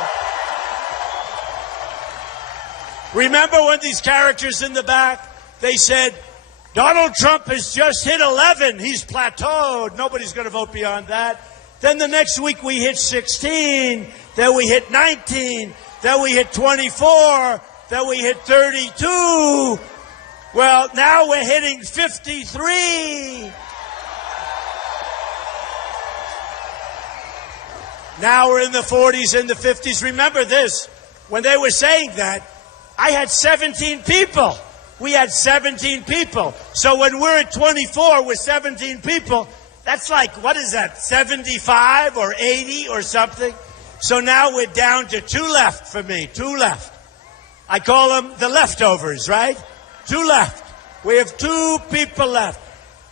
Remember when these characters in the back, they said, Donald Trump has just hit 11. He's plateaued. Nobody's going to vote beyond that. Then the next week we hit 16. Then we hit 19. Then we hit 24. Then we hit 32. Well, now we're hitting 53. Now we're in the 40s and the 50s. Remember this, when they were saying that, I had 17 people. We had 17 people. So when we're at 24 with 17 people, that's like, what is that, 75 or 80 or something? So now we're down to 2 left for me, 2 left. I call them the leftovers, right? 2 left. We have 2 people left.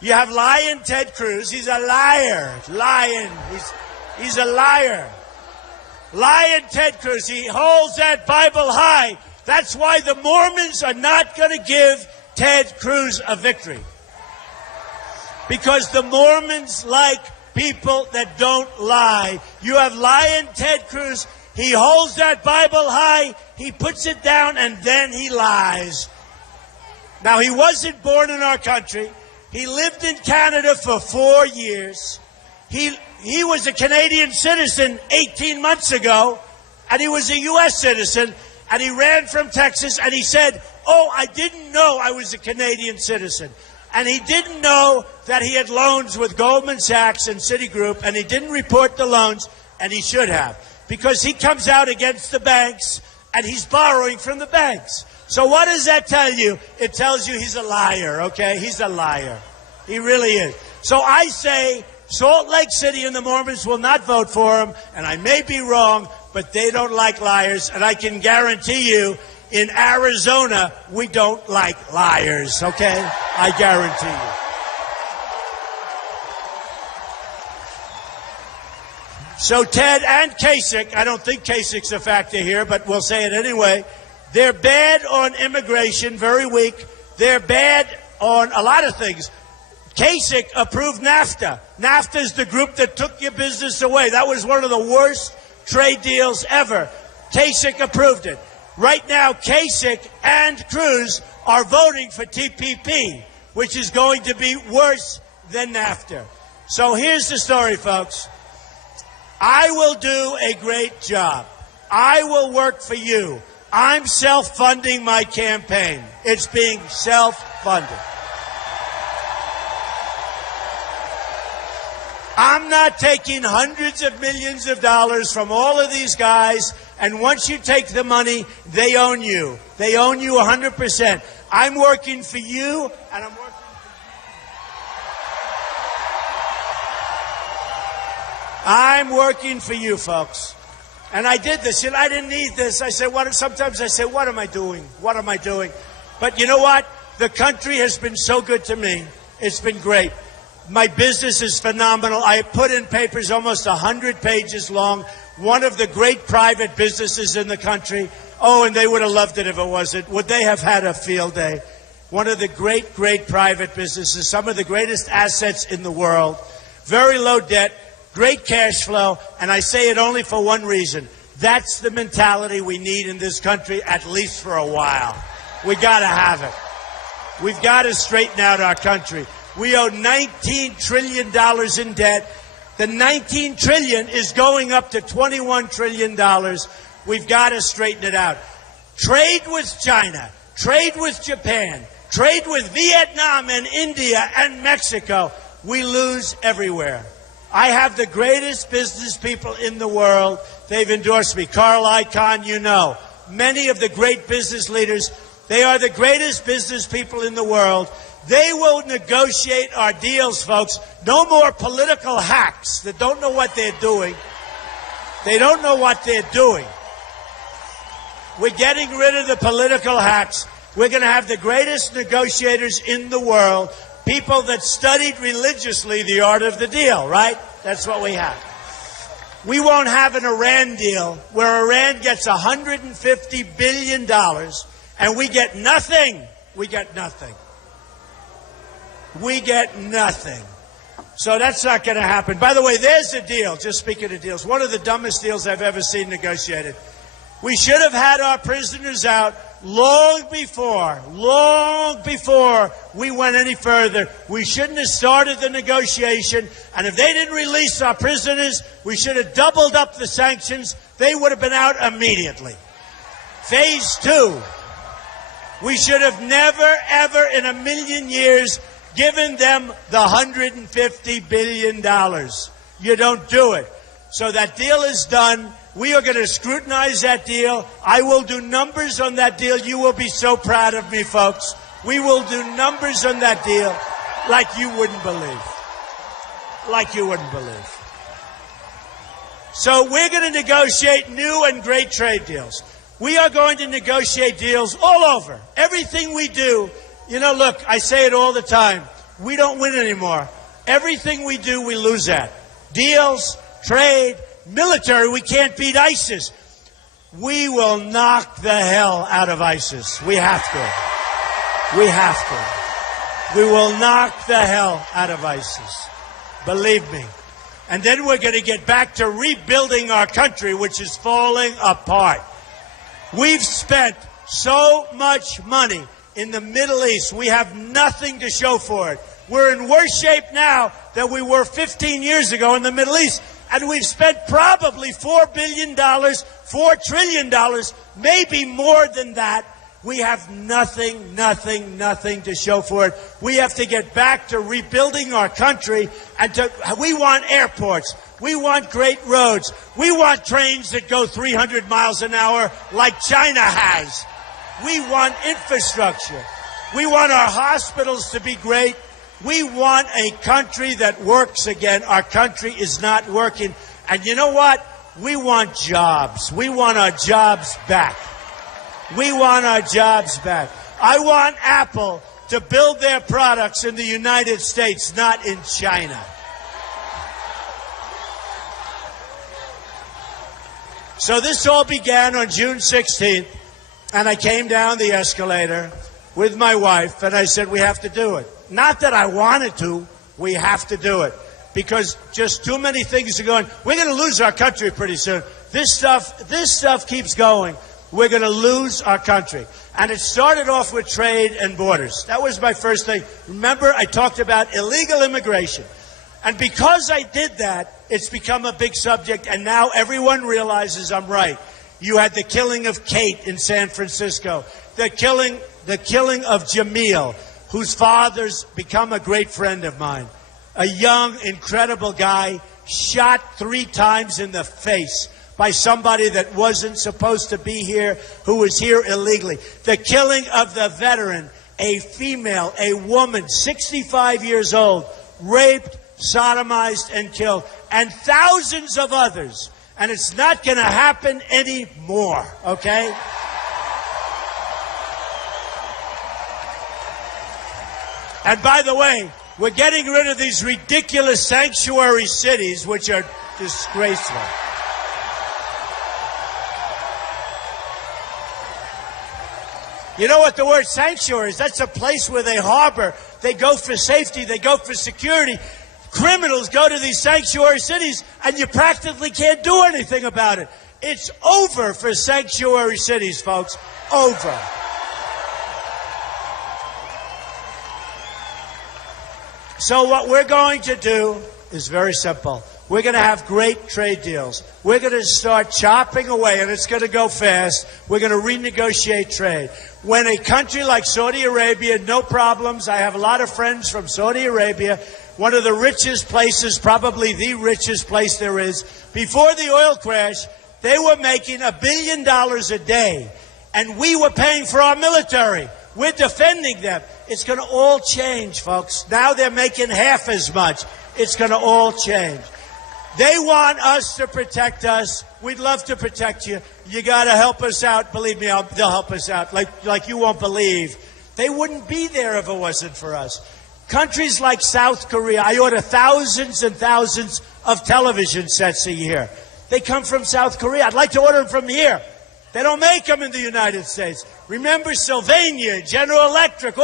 You have Lion Ted Cruz. He's a liar. Lion. He's a liar. Lion Ted Cruz. He holds that Bible high. That's why the Mormons are not going to give Ted Cruz a victory. Because the Mormons like people that don't lie. You have Lion Ted Cruz. He holds that Bible high. He puts it down and then he lies. Now, he wasn't born in our country. He lived in Canada for 4 years. He was a Canadian citizen 18 months ago, and he was a U.S. citizen, and he ran from Texas, and he said, oh, I didn't know I was a Canadian citizen. And he didn't know that he had loans with Goldman Sachs and Citigroup, and he didn't report the loans, and he should have, because he comes out against the banks, and he's borrowing from the banks. So what does that tell you? It tells you he's a liar, okay? He's a liar. He really is. So I say Salt Lake City and the Mormons will not vote for him, and I may be wrong, but they don't like liars, and I can guarantee you in Arizona, we don't like liars, okay? I guarantee you. So Ted and Kasich, I don't think Kasich's a factor here, but we'll say it anyway. They're bad on immigration, very weak. They're bad on a lot of things. Kasich approved NAFTA. NAFTA is the group that took your business away. That was one of the worst trade deals ever. Kasich approved it. Right now, Kasich and Cruz are voting for TPP, which is going to be worse than NAFTA. So here's the story, folks. I will do a great job. I will work for you. I'm self-funding my campaign. It's being self-funded. I'm not taking hundreds of millions of dollars from all of these guys, and once you take the money, they own you. They own you 100%. I'm working for you, and I'm working for you. I'm working for you, folks. And I did this, and I didn't need this. I said, sometimes I say, what am I doing? What am I doing? But you know what? The country has been so good to me. It's been great. My business is phenomenal. I put in papers almost 100 pages long. One of the great private businesses in the country. Oh, and they would have loved it if it wasn't. Would they have had a field day? One of the great, great private businesses. Some of the greatest assets in the world. Very low debt. Great cash flow, and I say it only for one reason. That's the mentality we need in this country, at least for a while. We got to have it. We've got to straighten out our country. We owe $19 trillion in debt. The $19 trillion is going up to $21 trillion. We've got to straighten it out. Trade with China, trade with Japan, trade with Vietnam and India and Mexico. We lose everywhere. I have the greatest business people in the world. They've endorsed me. Carl Icahn, you know. Many of the great business leaders, they are the greatest business people in the world. They will negotiate our deals, folks. No more political hacks that don't know what they're doing. They don't know what they're doing. We're getting rid of the political hacks. We're going to have the greatest negotiators in the world. People that studied religiously the art of the deal, right? That's what we have. We won't have an Iran deal where Iran gets $150 billion and we get nothing. We get nothing. We get nothing. So that's not going to happen. By the way, there's a deal, just speaking of deals, one of the dumbest deals I've ever seen negotiated. We should have had our prisoners out long before we went any further. We shouldn't have started the negotiation. And if they didn't release our prisoners, we should have doubled up the sanctions. They would have been out immediately. Phase 2. We should have never, ever in a million years given them the $150 billion. You don't do it. So that deal is done. We are going to scrutinize that deal. I will do numbers on that deal. You will be so proud of me, folks. We will do numbers on that deal like you wouldn't believe. Like you wouldn't believe. So we're going to negotiate new and great trade deals. We are going to negotiate deals all over. Everything we do, you know, look, I say it all the time. We don't win anymore. Everything we do, we lose at. Deals, trade, military, we can't beat ISIS. We will knock the hell out of ISIS. We have to. We have to. We will knock the hell out of ISIS. Believe me. And then we're going to get back to rebuilding our country, which is falling apart. We've spent so much money in the Middle East. We have nothing to show for it. We're in worse shape now than we were 15 years ago in the Middle East. And we've spent probably $4 billion, $4 trillion, maybe more than that. We have nothing to show for it. We have to get back to rebuilding our country. And we want airports. We want great roads. We want trains that go 300 miles an hour like China has. We want infrastructure. We want our hospitals to be great. We want a country that works again. Our country is not working. And you know what? We want jobs. We want our jobs back. We want our jobs back. I want Apple to build their products in the United States, not in China. So this all began on June 16th, and I came down the escalator with my wife, and I said, we have to do it. Not that I wanted to, we have to do it. Because just too many things are going. We're going to lose our country pretty soon. This stuff keeps going. We're going to lose our country. And it started off with trade and borders. That was my first thing. Remember, I talked about illegal immigration. And because I did that, it's become a big subject, and now everyone realizes I'm right. You had the killing of Kate in San Francisco, the killing of Jamil, whose father's become a great friend of mine, a young, incredible guy shot 3 times in the face by somebody that wasn't supposed to be here, who was here illegally. The killing of the veteran, a female, a woman, 65 years old, raped, sodomized, and killed, and thousands of others. And it's not going to happen anymore, okay? And by the way, we're getting rid of these ridiculous sanctuary cities, which are disgraceful. You know what the word sanctuary is? That's a place where they harbor. They go for safety. They go for security. Criminals go to these sanctuary cities, and you practically can't do anything about it. It's over for sanctuary cities, folks. Over. So what we're going to do is very simple. We're going to have great trade deals. We're going to start chopping away, and it's going to go fast. We're going to renegotiate trade. When a country like Saudi Arabia, no problems. I have a lot of friends from Saudi Arabia, one of the richest places, probably the richest place there is. Before the oil crash, they were making $1 billion a day, and we were paying for our military. We're defending them. It's going to all change, folks. Now they're making half as much. It's going to all change. They want us to protect us. We'd love to protect you. You got to help us out. Believe me, they'll help us out like you won't believe. They wouldn't be there if it wasn't for us. Countries like South Korea, I order thousands and thousands of television sets a year. They come from South Korea. I'd like to order them from here. They don't make them in the United States. Remember Sylvania, General Electric,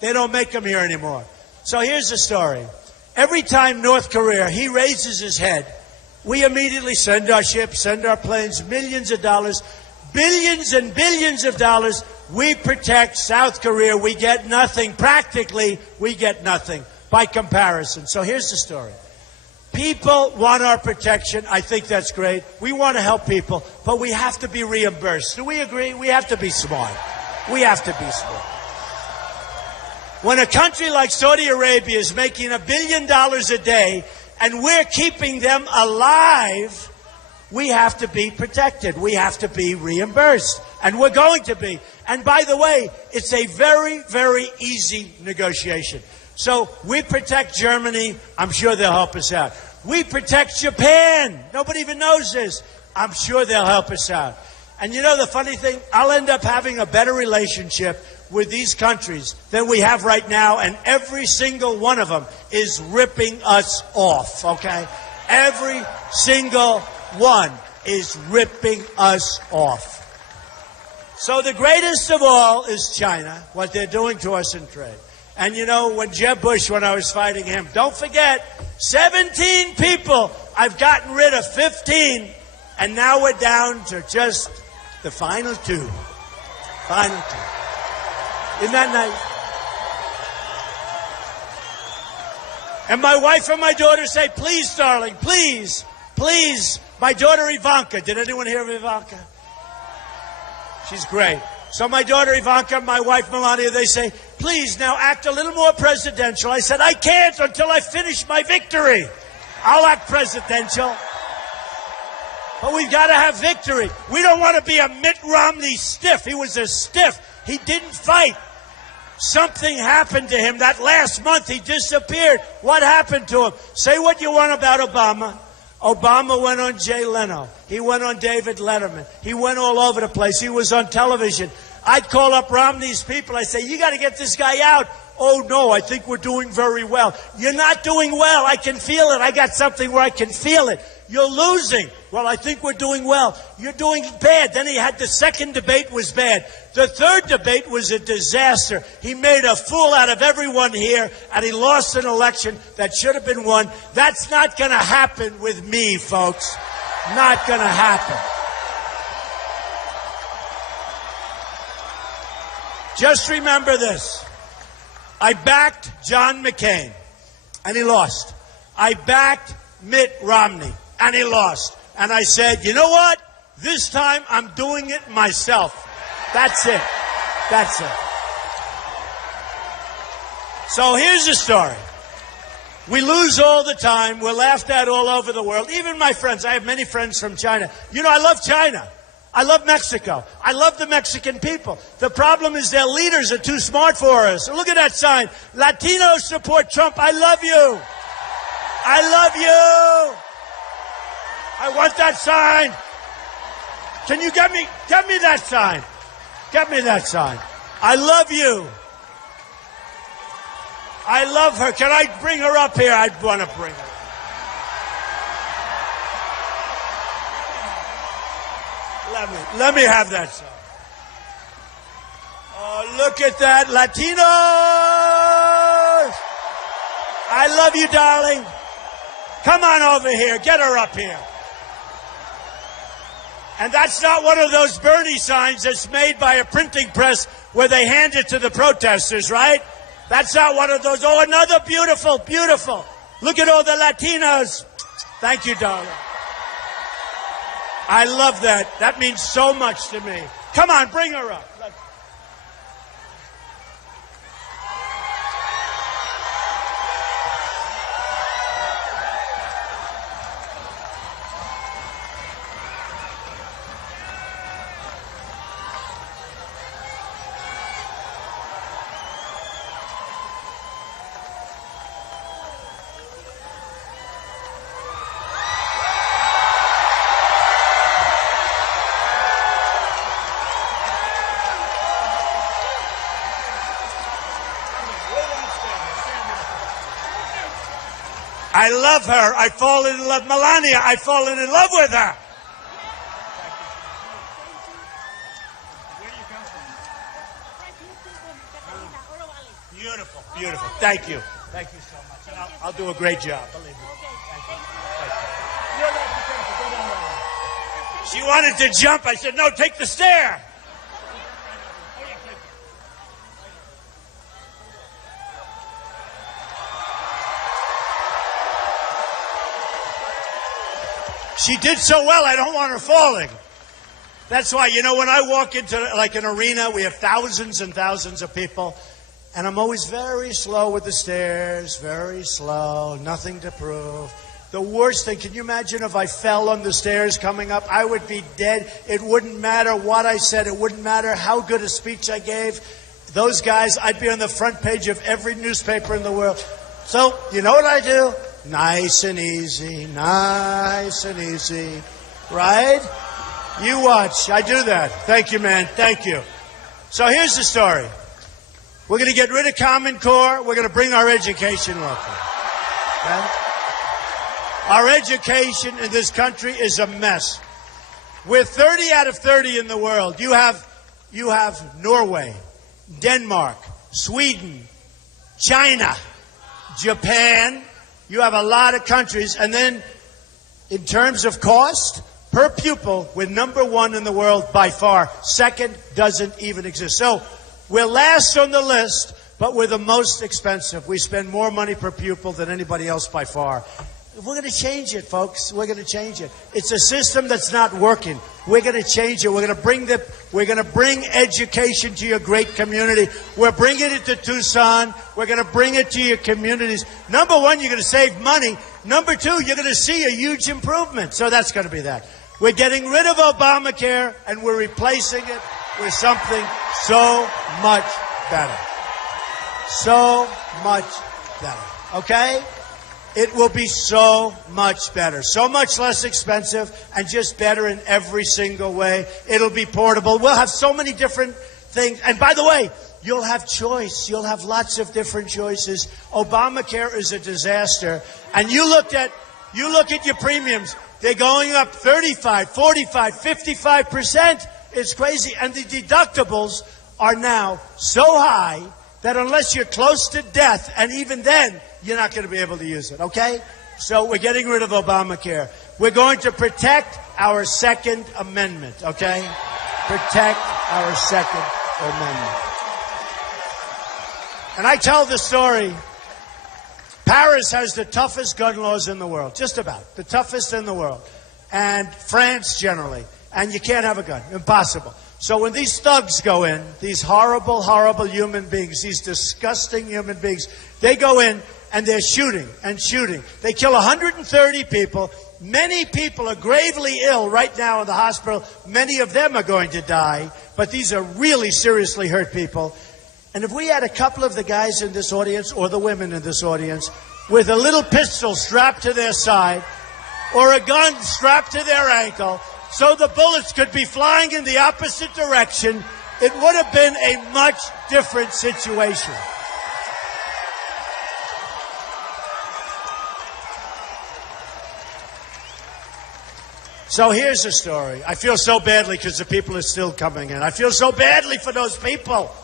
they don't make them here anymore. So here's the story. Every time North Korea, he raises his head, we immediately send our ships, send our planes, millions of dollars, billions and billions of dollars. We protect South Korea. We get nothing. Practically, we get nothing by comparison. So here's the story. People want our protection. I think that's great. We want to help people, but we have to be reimbursed. Do we agree? We have to be smart. We have to be smart. When a country like Saudi Arabia is making $1 billion a day and we're keeping them alive, we have to be protected. We have to be reimbursed. And we're going to be. And by the way, it's a very, very easy negotiation. So we protect Germany. I'm sure they'll help us out. We protect Japan. Nobody even knows this. I'm sure they'll help us out. And you know the funny thing? I'll end up having a better relationship with these countries than we have right now, and every single one of them is ripping us off, okay? Every single one is ripping us off. So the greatest of all is China, what they're doing to us in trade. And you know, when Jeb Bush, when I was fighting him, don't forget, 17 people, I've gotten rid of 15, and now we're down to just the final 2. Final 2. Isn't that nice? And my wife and my daughter say, please, darling, please, please. My daughter Ivanka. Did anyone hear of Ivanka? She's great. So my daughter Ivanka, my wife Melania, they say, please now act a little more presidential. I said, I can't until I finish my victory. I'll act presidential. But we've got to have victory. We don't want to be a Mitt Romney stiff. He was a stiff. He didn't fight. Something happened to him. That last month he disappeared. What happened to him? Say what you want about Obama. Obama went on Jay Leno. He went on David Letterman. He went all over the place. He was on television. I'd call up Romney's people. I'd say, you got to get this guy out. Oh, no, I think we're doing very well. You're not doing well. I can feel it. I got something where I can feel it. You're losing. Well, I think we're doing well. You're doing bad. Then he had the second debate was bad. The third debate was a disaster. He made a fool out of everyone here, and he lost an election that should have been won. That's not going to happen with me, folks. Not going to happen. Just remember this. I backed John McCain, and he lost. I backed Mitt Romney, and he lost. And I said, you know what? This time I'm doing it myself. That's it. That's it. So here's the story. We lose all the time. We're laughed at all over the world. Even my friends. I have many friends from China. You know, I love China. I love Mexico. I love the Mexican people. The problem is their leaders are too smart for us. Look at that sign. Latinos support Trump. I love you. I love you. I want that sign. Can you get me that sign? Get me that sign. I love you. I love her. Can I bring her up here? I'd want to bring her. Let me have that sign. Oh, look at that. Latinos! I love you, darling. Come on over here. Get her up here. And that's not one of those Bernie signs that's made by a printing press where they hand it to the protesters, right? That's not one of those. Oh, another beautiful, beautiful. Look at all the Latinos. Thank you, darling. I love that. That means so much to me. Come on, bring her up. I love her. I've fallen in love. Melania, I've fallen in love with her. Beautiful, beautiful. Thank you. Thank you so much. And I'll do a great job. Believe me. Thank you. She wanted to jump. I said, no, take the stair. She did so well, I don't want her falling. That's why, when I walk into like an arena, we have thousands and thousands of people, and I'm always very slow with the stairs, very slow, nothing to prove. The worst thing, can you imagine if I fell on the stairs coming up? I would be dead. It wouldn't matter what I said. It wouldn't matter how good a speech I gave. Those guys, I'd be on the front page of every newspaper in the world. So, you know what I do? Nice and easy, right? You watch. I do that. Thank you, man. Thank you. So here's the story. We're going to get rid of Common Core. We're going to bring our education local. Okay? Our education in this country is a mess. We're 30 out of 30 in the world. You have Norway, Denmark, Sweden, China, Japan. You have a lot of countries. And then in terms of cost, per pupil, we're number one in the world by far. Second doesn't even exist. So we're last on the list, but we're the most expensive. We spend more money per pupil than anybody else by far. We're going to change it, folks. We're going to change it. It's a system that's not working. We're going to change it. We're going to bring education to your great community. We're bringing it to Tucson. We're going to bring it to your communities. Number one, you're going to save money. Number two, you're going to see a huge improvement. So that's going to be that. We're getting rid of Obamacare, and we're replacing it with something so much better. So much better. Okay? It will be so much better, so much less expensive, and just better in every single way. It'll be portable. We'll have so many different things. And by the way, you'll have choice. You'll have lots of different choices. Obamacare is a disaster. And you look at your premiums. They're going up 35, 45, 55%. It's crazy. And the deductibles are now so high that unless you're close to death, and even then, you're not going to be able to use it, okay? So we're getting rid of Obamacare. We're going to protect our Second Amendment, okay? Protect our Second Amendment. And I tell the story. Paris has the toughest gun laws in the world, just about. The toughest in the world. And France generally. And you can't have a gun. Impossible. So when these thugs go in, these horrible, horrible human beings, these disgusting human beings, they go in and they're shooting and shooting. They kill 130 people. Many people are gravely ill right now in the hospital. Many of them are going to die. But these are really seriously hurt people. And if we had a couple of the guys in this audience, or the women in this audience, with a little pistol strapped to their side, or a gun strapped to their ankle, so the bullets could be flying in the opposite direction, it would have been a much different situation. So here's the story. I feel so badly because the people are still coming in. I feel so badly for those people.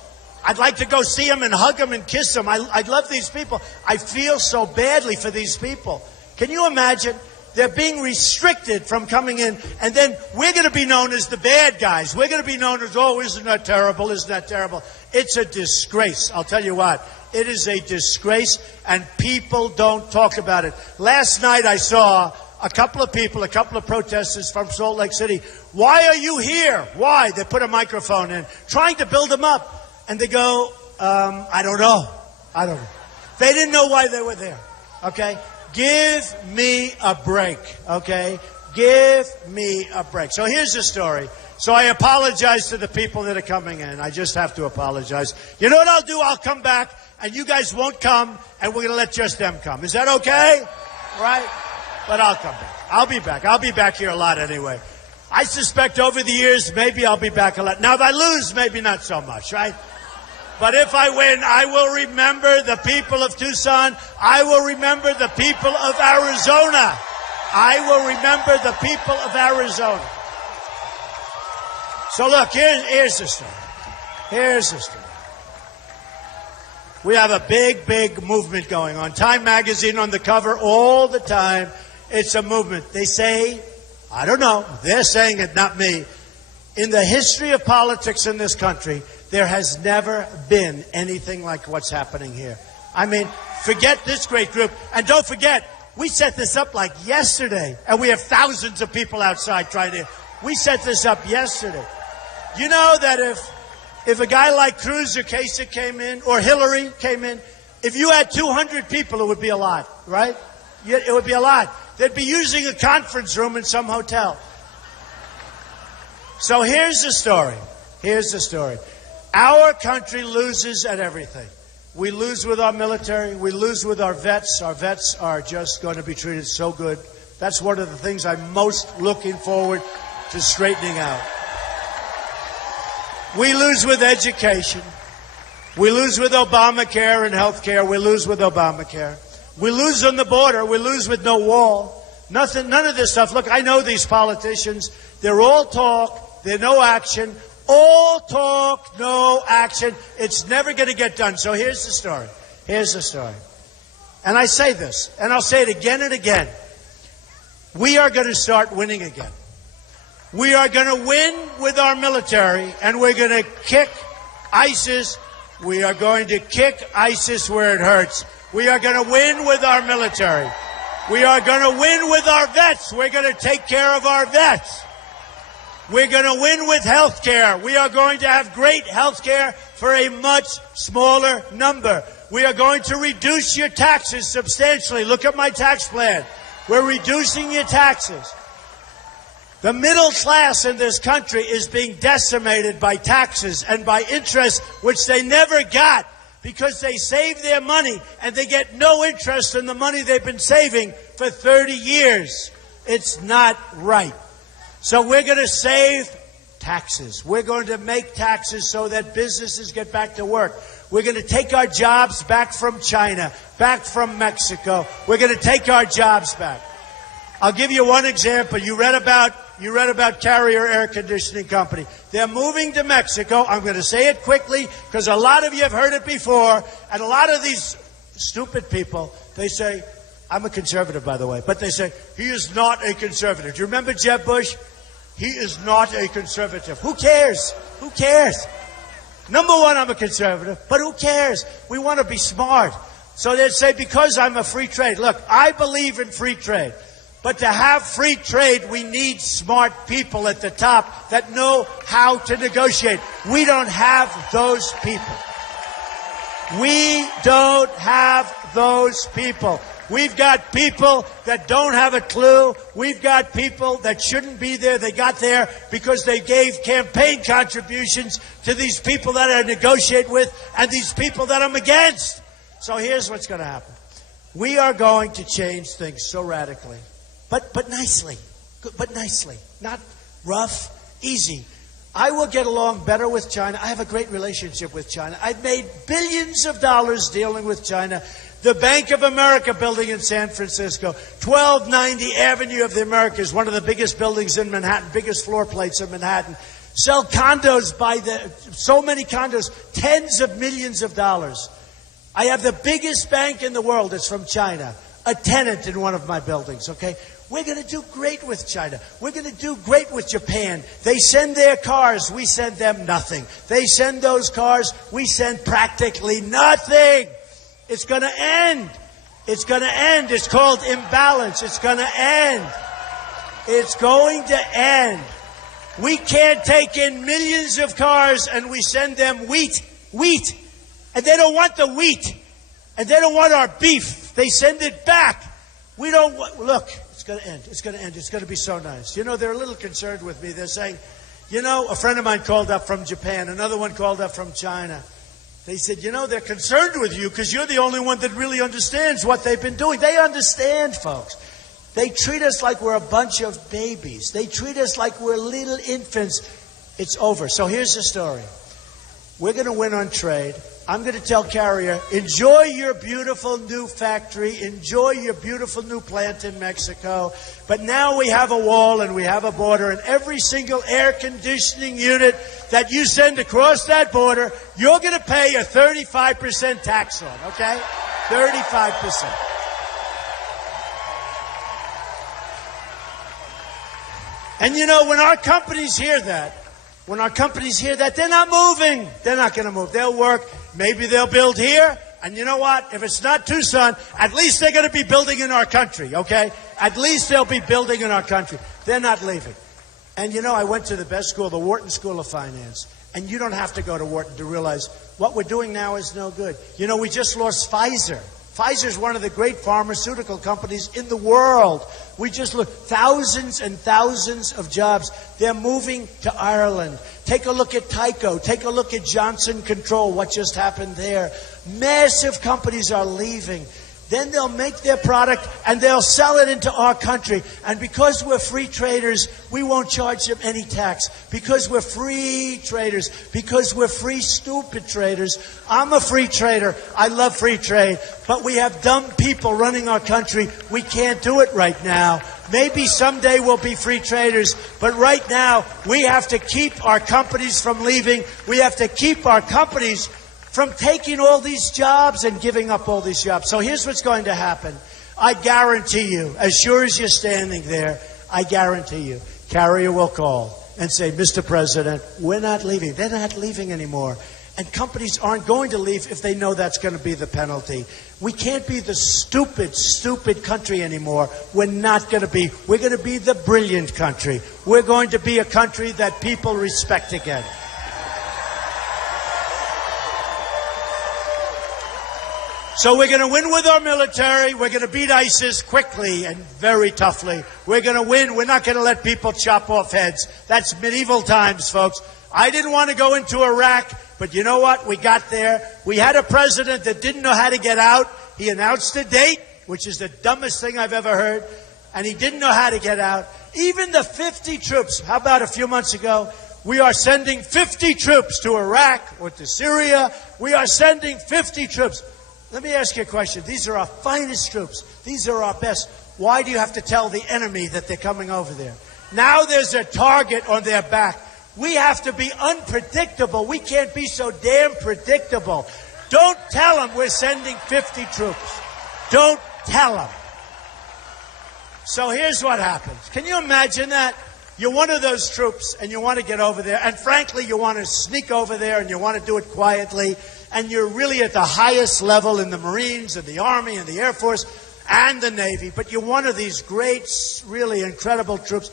I'd like to go see them and hug them and kiss them. I love these people. I feel so badly for these people. Can you imagine? They're being restricted from coming in, and then we're going to be known as the bad guys. We're going to be known as, oh, isn't that terrible? Isn't that terrible? It's a disgrace. I'll tell you what. It is a disgrace, and people don't talk about it. Last night I saw a couple of people, a couple of protesters from Salt Lake City. Why are you here? Why? They put a microphone in, trying to build them up. And they go, I don't know. I don't know. They didn't know why they were there. Okay? Give me a break. Okay? Give me a break. So here's the story. So I apologize to the people that are coming in. I just have to apologize. You know what I'll do? I'll come back, and you guys won't come, and we're going to let just them come. Is that okay? Right? But I'll come back. I'll be back. I'll be back here a lot anyway. I suspect over the years, maybe I'll be back a lot. Now, if I lose, maybe not so much, right? But if I win, I will remember the people of Tucson. I will remember the people of Arizona. I will remember the people of Arizona. So look, here's the story. Here's the story. We have a big, big movement going on. Time magazine on the cover all the time. It's a movement. They say, I don't know, they're saying it, not me. In the history of politics in this country, there has never been anything like what's happening here. I mean, forget this great group. And don't forget, we set this up like yesterday. And we have thousands of people outside trying to... We set this up yesterday. You know that if a guy like Cruz or Kasich came in, or Hillary came in, if you had 200 people, it would be a lot, right? It would be a lot. They'd be using a conference room in some hotel. So here's the story. Here's the story. Our country loses at everything. We lose with our military. We lose with our vets. Our vets are just going to be treated so good. That's one of the things I'm most looking forward to straightening out. We lose with education. We lose with Obamacare and health care. We lose with Obamacare. We lose on the border. We lose with no wall. Nothing, none of this stuff. Look, I know these politicians. They're all talk. They're no action. All talk, no action. It's never going to get done. So here's the story. Here's the story. And I say this, and I'll say it again and again. We are going to start winning again. We are going to win with our military, and we're going to kick ISIS. We are going to kick ISIS where it hurts. We are going to win with our military. We are going to win with our vets. We're going to take care of our vets. We're going to win with health care. We are going to have great health care for a much smaller number. We are going to reduce your taxes substantially. Look at my tax plan. We're reducing your taxes. The middle class in this country is being decimated by taxes and by interest, which they never got because they save their money and they get no interest in the money they've been saving for 30 years. It's not right. So we're going to save taxes. We're going to make taxes so that businesses get back to work. We're going to take our jobs back from China, back from Mexico. We're going to take our jobs back. I'll give you one example. You read about Carrier Air Conditioning Company. They're moving to Mexico. I'm going to say it quickly because a lot of you have heard it before. And a lot of these stupid people, they say, I'm a conservative, by the way, but they say, he is not a conservative. Do you remember Jeb Bush? He is not a conservative. Who cares? Who cares? Number one, I'm a conservative, but who cares? We want to be smart. So they'd say, because I'm a free trade. Look, I believe in free trade. But to have free trade, we need smart people at the top that know how to negotiate. We don't have those people. We don't have those people. We've got people that don't have a clue. We've got people that shouldn't be there. They got there because they gave campaign contributions to these people that I negotiate with and these people that I'm against. So here's what's going to happen. We are going to change things so radically, but nicely, not rough, easy. I will get along better with China. I have a great relationship with China. I've made billions of dollars dealing with China. The Bank of America building in San Francisco, 1290 Avenue of the Americas, one of the biggest buildings in Manhattan, biggest floor plates in Manhattan. Sell condos so many condos, tens of millions of dollars. I have the biggest bank in the world. It's from China, a tenant in one of my buildings, okay? We're going to do great with China. We're going to do great with Japan. They send their cars. We send them nothing. They send those cars. We send practically nothing. It's going to end. It's going to end. It's called imbalance. It's going to end. It's going to end. We can't take in millions of cars and we send them wheat. And they don't want the wheat. And they don't want our beef. They send it back. We don't want, look, it's going to end. It's going to end. It's going to be so nice. You know, they're a little concerned with me. They're saying, you know, a friend of mine called up from Japan. Another one called up from China. They said, you know, they're concerned with you because you're the only one that really understands what they've been doing. They understand, folks. They treat us like we're a bunch of babies. They treat us like we're little infants. It's over. So here's the story. We're going to win on trade. I'm going to tell Carrier, enjoy your beautiful new factory, enjoy your beautiful new plant in Mexico. But now we have a wall and we have a border, and every single air conditioning unit that you send across that border, you're going to pay a 35% tax on, okay? 35%. And you know, when our companies hear that, they're not moving. They're not going to move. They'll work. Maybe they'll build here. And you know what? If it's not Tucson, at least they're going to be building in our country, okay? At least they'll be building in our country. They're not leaving. And you know, I went to the best school, the Wharton School of Finance. And you don't have to go to Wharton to realize what we're doing now is no good. You know, we just lost Pfizer. Pfizer is one of the great pharmaceutical companies in the world. We just look, thousands and thousands of jobs. They're moving to Ireland. Take a look at Tyco. Take a look at Johnson Control, what just happened there. Massive companies are leaving. Then they'll make their product and they'll sell it into our country. And because we're free traders, we won't charge them any tax. Because we're free traders. Because we're free stupid traders. I'm a free trader. I love free trade. But we have dumb people running our country. We can't do it right now. Maybe someday we'll be free traders. But right now, we have to keep our companies from leaving. We have to keep our companies from taking all these jobs and giving up all these jobs. So here's what's going to happen. I guarantee you, as sure as you're standing there, I guarantee you, Carrier will call and say, Mr. President, we're not leaving. They're not leaving anymore. And companies aren't going to leave if they know that's going to be the penalty. We can't be the stupid, stupid country anymore. We're not going to be. We're going to be the brilliant country. We're going to be a country that people respect again. So we're going to win with our military. We're going to beat ISIS quickly and very toughly. We're going to win. We're not going to let people chop off heads. That's medieval times, folks. I didn't want to go into Iraq, but you know what? We got there. We had a president that didn't know how to get out. He announced a date, which is the dumbest thing I've ever heard, and he didn't know how to get out. Even the 50 troops, how about a few months ago? We are sending 50 troops to Iraq or to Syria. We are sending 50 troops. Let me ask you a question. These are our finest troops. These are our best. Why do you have to tell the enemy that they're coming over there? Now there's a target on their back. We have to be unpredictable. We can't be so damn predictable. Don't tell them we're sending 50 troops. Don't tell them. So here's what happens. Can you imagine that? You're one of those troops and you want to get over there. And frankly, you want to sneak over there and you want to do it quietly. And you're really at the highest level in the Marines and the Army and the Air Force and the Navy. But you're one of these great, really incredible troops.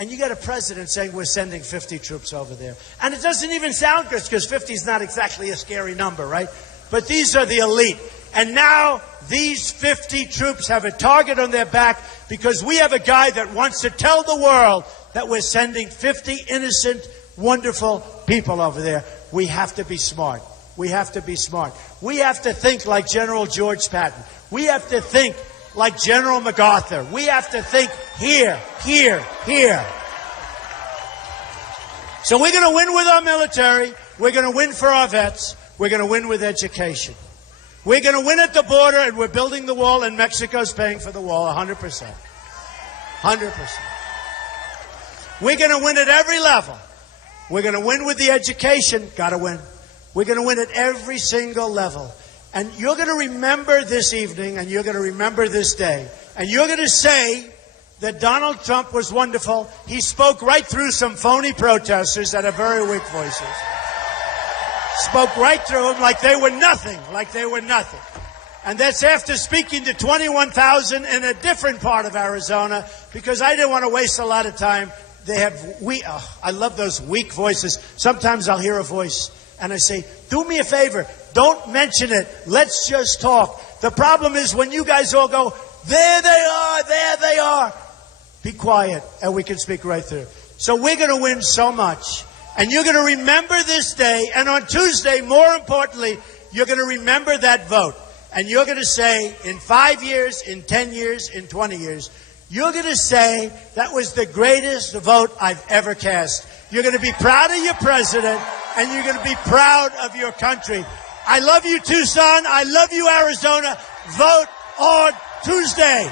And you got a president saying we're sending 50 troops over there. And it doesn't even sound good because 50 is not exactly a scary number, right? But these are the elite. And now these 50 troops have a target on their back because we have a guy that wants to tell the world that we're sending 50 innocent, wonderful people over there. We have to be smart. We have to be smart. We have to think like General George Patton. We have to think like General MacArthur. We have to think here, here, here. So we're going to win with our military. We're going to win for our vets. We're going to win with education. We're going to win at the border, and we're building the wall, and Mexico's paying for the wall 100%. 100%. We're going to win at every level. We're going to win with the education. Got to win. We're going to win at every single level. And you're going to remember this evening, and you're going to remember this day. And you're going to say that Donald Trump was wonderful. He spoke right through some phony protesters that have very weak voices. Spoke right through them like they were nothing, like they were nothing. And that's after speaking to 21,000 in a different part of Arizona, because I didn't want to waste a lot of time. They have I love those weak voices. Sometimes I'll hear a voice and I say, do me a favor, don't mention it. Let's just talk. The problem is when you guys all go, there they are. Be quiet and we can speak right through. So we're going to win so much. And you're going to remember this day. And on Tuesday, more importantly, you're going to remember that vote. And you're going to say, in 5 years, in 10 years, in 20 years, you're going to say, that was the greatest vote I've ever cast. You're going to be proud of your president, and you're going to be proud of your country. I love you, Tucson. I love you, Arizona. Vote on Tuesday.